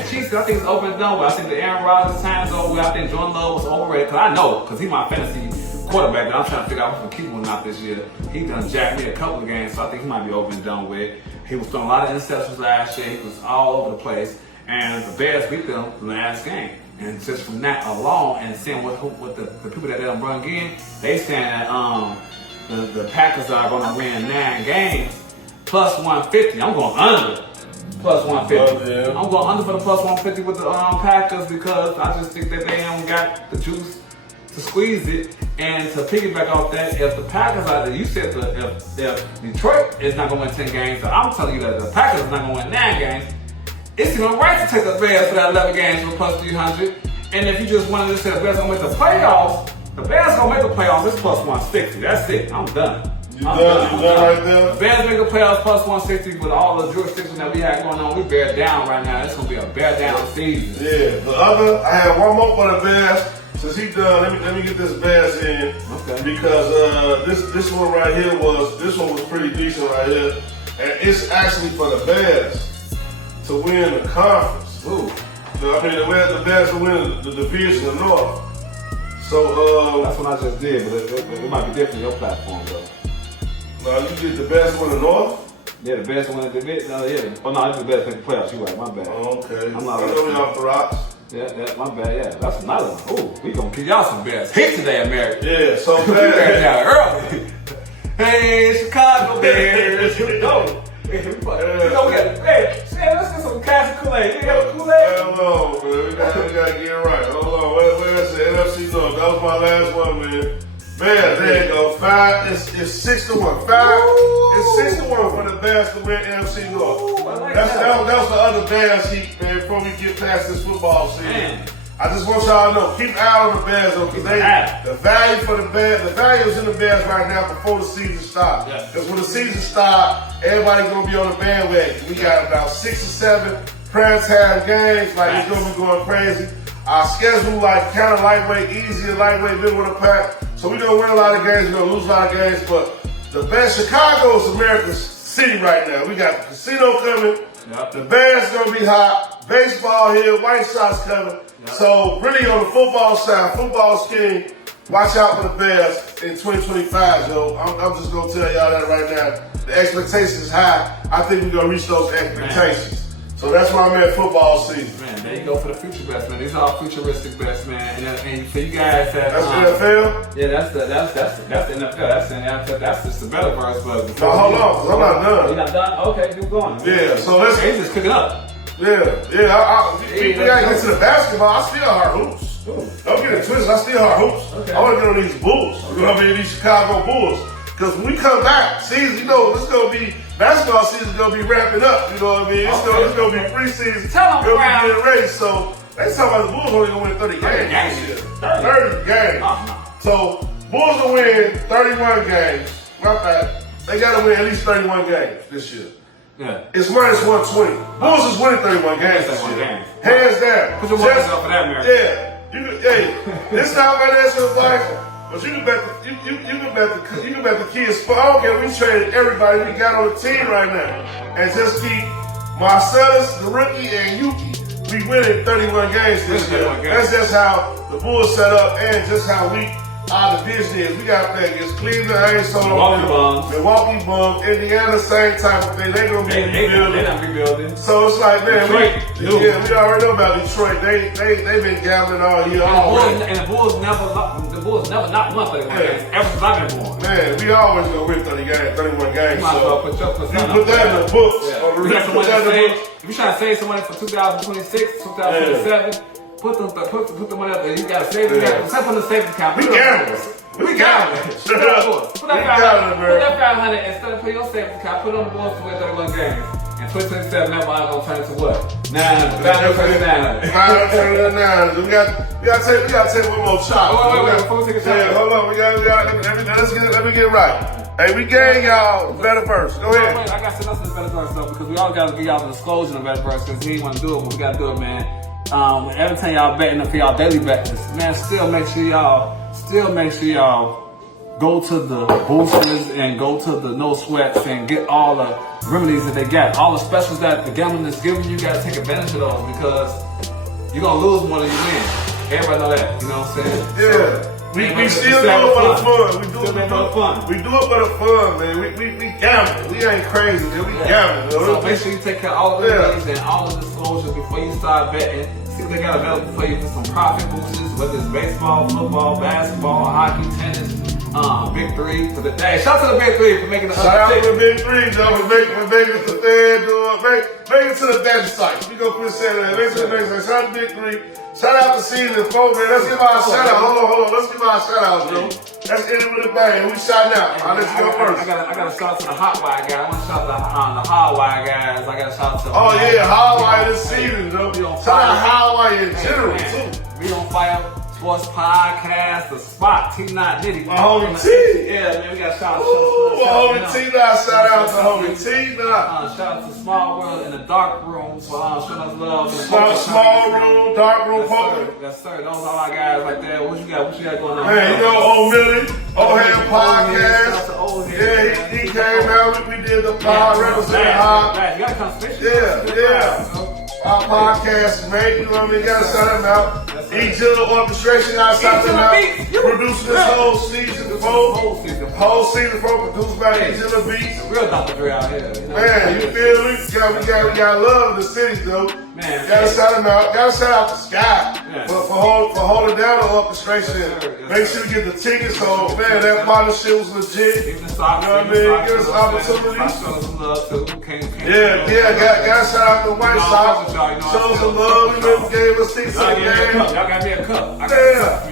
Chiefs. I think it's over and done with. I think the Aaron Rodgers time's over with. I think Jordan Love was overrated because he's my fantasy quarterback that I'm trying to figure out who's gonna keep him or not this year. He done jacked me a couple of games, so I think he might be over and done with. He was throwing a lot of interceptions last year. He was all over the place, and the Bears beat them the last game. And just from that alone, and seeing what the people that they done brought in, they saying that the Packers are going to win 9 games plus 150. I'm going under plus 150. Yeah. I'm going under for the plus 150 with the Packers because I just think that they haven't got the juice to squeeze it. And to piggyback off that, if the Packers are, you said if Detroit is not going to win 10 games, so I'm telling you that the Packers is not going to win 9 games. It's even right to take the Bears for that 11 games for plus 300. And if you just wanted to say the Bears gonna make the playoffs, the Bears gonna make the playoffs, it's plus 160. That's it. I'm done. You done right there? The Bears make the playoffs plus 160 with all the jurisdiction that we have going on. We bear down right now. It's gonna be a bear down season. Yeah. The other, I had one more for the Bears. Since he done, let me get this Bears in. Okay. Because this one right here was pretty decent right here. And it's actually for the Bears to win the conference. Ooh. I mean, the Bears to win the division of North. So that's what I just did, but it might be different in your platform though. No, you did the Bears win the North? Yeah, the Bears win the division. Yeah. Oh no, it's the Bears make the playoffs. You right? My bad. Oh, okay. I'm not. I know y'all for rocks. Yeah, my bad. Yeah, that's another one. Ooh, we gonna give y'all some Bears hit today, America. Yeah, so Bears down early. Hey, Chicago Bears, here we go. We got let's get some classic Kool-Aid. You got Kool-Aid? Hold on, man. We gotta get it right. Hold on. Where's the NFC North? That was my last one, man. Man, there you go. 5. It's 6-1. 5. It's 6-1 for the Bears to win NFC North. That was the other Bears heat, man. Before we get past this football season. Man. I just want y'all to know, keep an eye on the Bears though, because the value for the Bears, the value is in the Bears right now before the season starts. Because when the season starts, everybody's gonna be on the bandwagon. We got about 6 or 7 primetime games, like it's gonna be going crazy. Our schedule like kind of lightweight, easy and lightweight, middle of the pack. So we're gonna win a lot of games, we're gonna lose a lot of games, but the best, Chicago is America's city right now. We got the casino coming, the Bears gonna be hot, baseball here, White Sox coming. So really on the football side, football scheme, watch out for the Bears in 2025, yo. I'm just gonna tell y'all that right now. The expectation is high. I think we're gonna reach those expectations. So that's why I'm at football season. Man, there you go for the future bets, man. These are all futuristic bets, man. And for you guys that that's NFL? Yeah, that's the NFL. That's the NFL. That's just the metaverse, but no, hold on, 'cause I'm not done. You're not done? Okay, keep going. Yeah, so let's just cooking up. Yeah. We gotta get to the basketball. I still hard hoops. Don't get it twisted. I still hard hoops. Okay. I want to get on these Bulls. You know what I mean? These Chicago Bulls. Because when we come back, season, you know, it's gonna be basketball season's gonna be wrapping up. You know what I mean? It's gonna be preseason. Tell them we'll be getting ready. So they talking about the Bulls only gonna win 30 games this year. 30 games. So Bulls will win 31 games. Not bad. They gotta win at least 31 games this year. Yeah. It's minus 120. Bulls is winning 31 games this year. Hands down. Put your money up for that, man. Yeah. This time I'm gonna answer the wife, but you can bet the kids. I don't care. We traded everybody we got on the team right now, and just keep Marcellus, the rookie, and Yuki. We winning 31 games this year. That's just how the Bulls set up, and just how weak our division is. We got Vegas, Cleveland, I ain't so Milwaukee Bums, Indiana, same type of thing. They gonna be rebuilding. They're not rebuilding. So it's like, man, we already know about Detroit. They been gambling all year. And the Bulls never not won 31 games ever since I've been born. Man, we always gonna win 31 games. You might as well put that in the books. If you're trying to save some money for 2026, 2027. Put the money up there. You gotta save it. Except for the savings account. We gamblers. We gamblers. Put that 500 instead of putting your savings account. Put it on the Bulls to win 31 games. And 2027, that money gonna turn into what? 900. We gotta take one more shot. Wait. Before we take a shot. Yeah, hold on. Let me get it right. Hey, we gave y'all the Metaverse. Go ahead. Wait, I got to say the Metaverse though, because we all gotta give y'all the disclosure of the Metaverse, because he ain't wanna do it, but we gotta do it, man. Every time y'all betting for y'all daily bets, man, still make sure y'all go to the boosters and go to the no sweats and get all the remedies that they got, all the specials that the gambling is giving you. You gotta take advantage of those, because you're gonna lose more than you win. Everybody know that, you know what I'm saying? Yeah. So, we still do it for the fun. We do it for the fun, man. We gamble. We ain't crazy, man. We gamble. So make sure you take care of all of the remedies and all of the disclosures before you start betting. See what they got available for you for some profit boosters, whether it's baseball, football, basketball, hockey, tennis, Big Three. Hey, shout out to the Big Three for making the shout out to the Big Three, though, for making it to the make it to the bench site. We go put say that. Make it to the bench site. Shout out to Big Three. Shout out to Season 4, man. Let's give our shout out. Hold on. Let's give our shout out, Joe. Let's end it with a bang. Who shouting out? I'll let you go first. I got to shout out to the Hot Wire guys. I want to shout out to the Hot Wire guys. I got to shout out to Oh, yeah, Hot Wire this season, Joe. Shout out Hot Wire in general, too. We on Fire Sports Podcast, the spot, T-Not Diddy. My homie T. Yeah, man, we got shout out to my homie T-Not. Shout out to homie T-Not. Shout out to Small World in the Dark Room for showing us love. Small Room, Dark Room Poker. Yes, sir. Those are our guys right there. What you got going on? Man, you know, Old Millie, Old Head Podcast. Yeah, he came out. We did the pod, representing high. You gotta come special. Yeah. Our podcast, man, you know what I mean? Gotta shout him out. E-Jill Orchestration, I shout him out. Producing this whole season 4. Whole season 4 produced by E-Jill Beats. Real Dr. Dre out here. Man, you feel me? We got love in the city, though. Man, gotta shout him out. Gotta shout out to Sky for holding down the orchestration. Make sure you get the tickets. So, man, that partnership was legit. You know what I mean? Give us opportunity. Yeah, gotta shout out to White Sox. Show some love. We never gave us tickets. Y'all got me a cup. Yeah.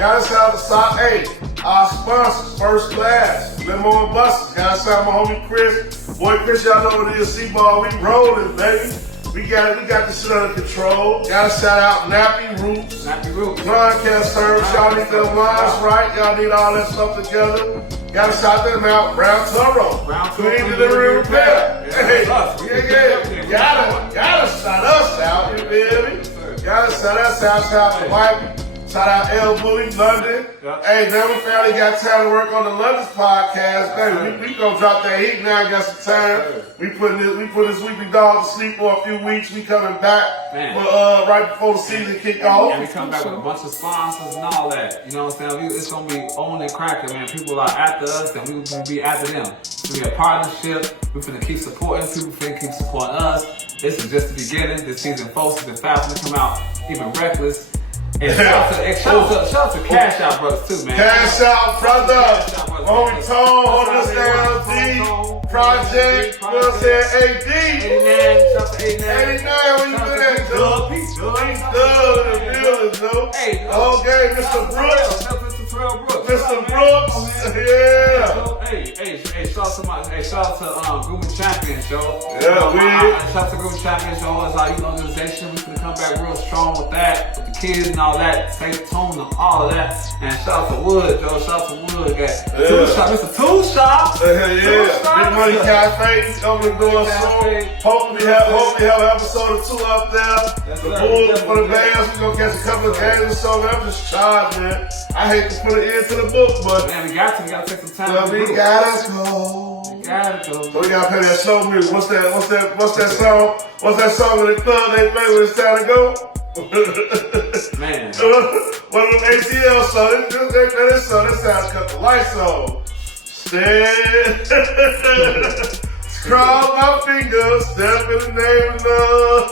Gotta shout out to Sock. Hey, our sponsors, First Class, Limo and Buses. Gotta shout out my homie Chris. Boy, Chris, y'all know what it is. C-Ball, we rolling, baby. We got this shit under control. Gotta shout out Nappy Roots. Broadcast service. Y'all need their lines right. Y'all need all that stuff together. Gotta shout them out. Brown Toro. Clean Delivery Repair. Hey, yeah. Gotta shout us out. You feel me? Gotta shout us out. Shout out to Mike. Shout out L Bully, London. Hey, now we finally got time to work on the London's podcast. Baby, we gonna drop that heat now. Got some time. We put this weekly dog to sleep for a few weeks. We coming back right before the season kick off. And we come back with a bunch of sponsors and all that. You know what I'm saying? It's gonna be on and cracking, man. People are after us, and we gonna be after them. It's gonna be a partnership. We're gonna keep supporting people. We're gonna keep supporting us. This is just the beginning. This season 4, season 5 gonna come out even reckless. And shout out to Cash Out Brothers too, man. Cash Out Brothers. Homie Tone, holding us down. D Project, what's that? AD. 89, where you been at, Joe? He's done in the building, Joe. Okay, Mr. Brooks. Mr. Brooks, yeah. Hey, shout out to Group Champion Show. Yeah, shout out to Group Champion Show as our youth organization. We can come back real strong with that, with the kids and all that, safe tone and all of that. And shout out to Wood, Joe. Shout out to Wood, guys. Mr. Tool Shop. Big Money Cafe opening the door soon. Hopefully have an episode or 2 up there. The Bulls for the bands. We're gonna catch a couple of games or so. I'm just charged, man. I hate to put it into the book, but man, we gotta take some time. We gotta go. So we gotta play that slow music. What's that song? What's that song in the club they play when it's time to go? Man. One of them ATL songs. That sounds to cut the lights on. Cross my fingers, step in the name of love.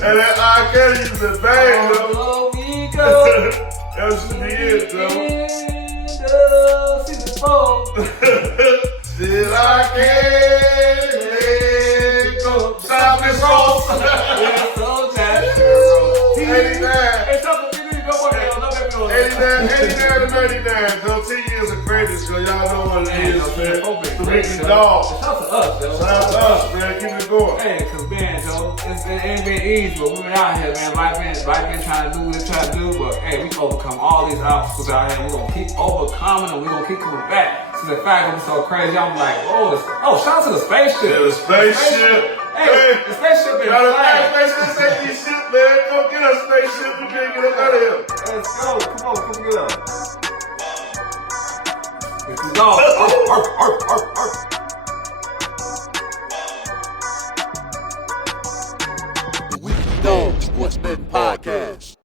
And that I can't use it, bang, though. That should be it, though. Still I can't let go. Stop this roll. 89 to 99. So 10 years of greatness, so y'all know what it is, man. The Ricky Dog. Shout out to us, though. Shout out to us, man. Keep it going. Hey, cause man, Joe, it ain't been easy, but we've been out here, man. Life been trying to do what it's trying to do, but hey, we overcome all these obstacles out here. We're gonna keep overcoming and we're gonna keep coming back. So the fact I'm so crazy, I'm like, shout out to the spaceship. Yeah, the spaceship. Hey, the spaceship been flying. Spaceship safety shit, man. Come get us, spaceship. We can't get up out of here. Let's go. Come get up. This is all. The Weekly Dog Sports Betting Podcast.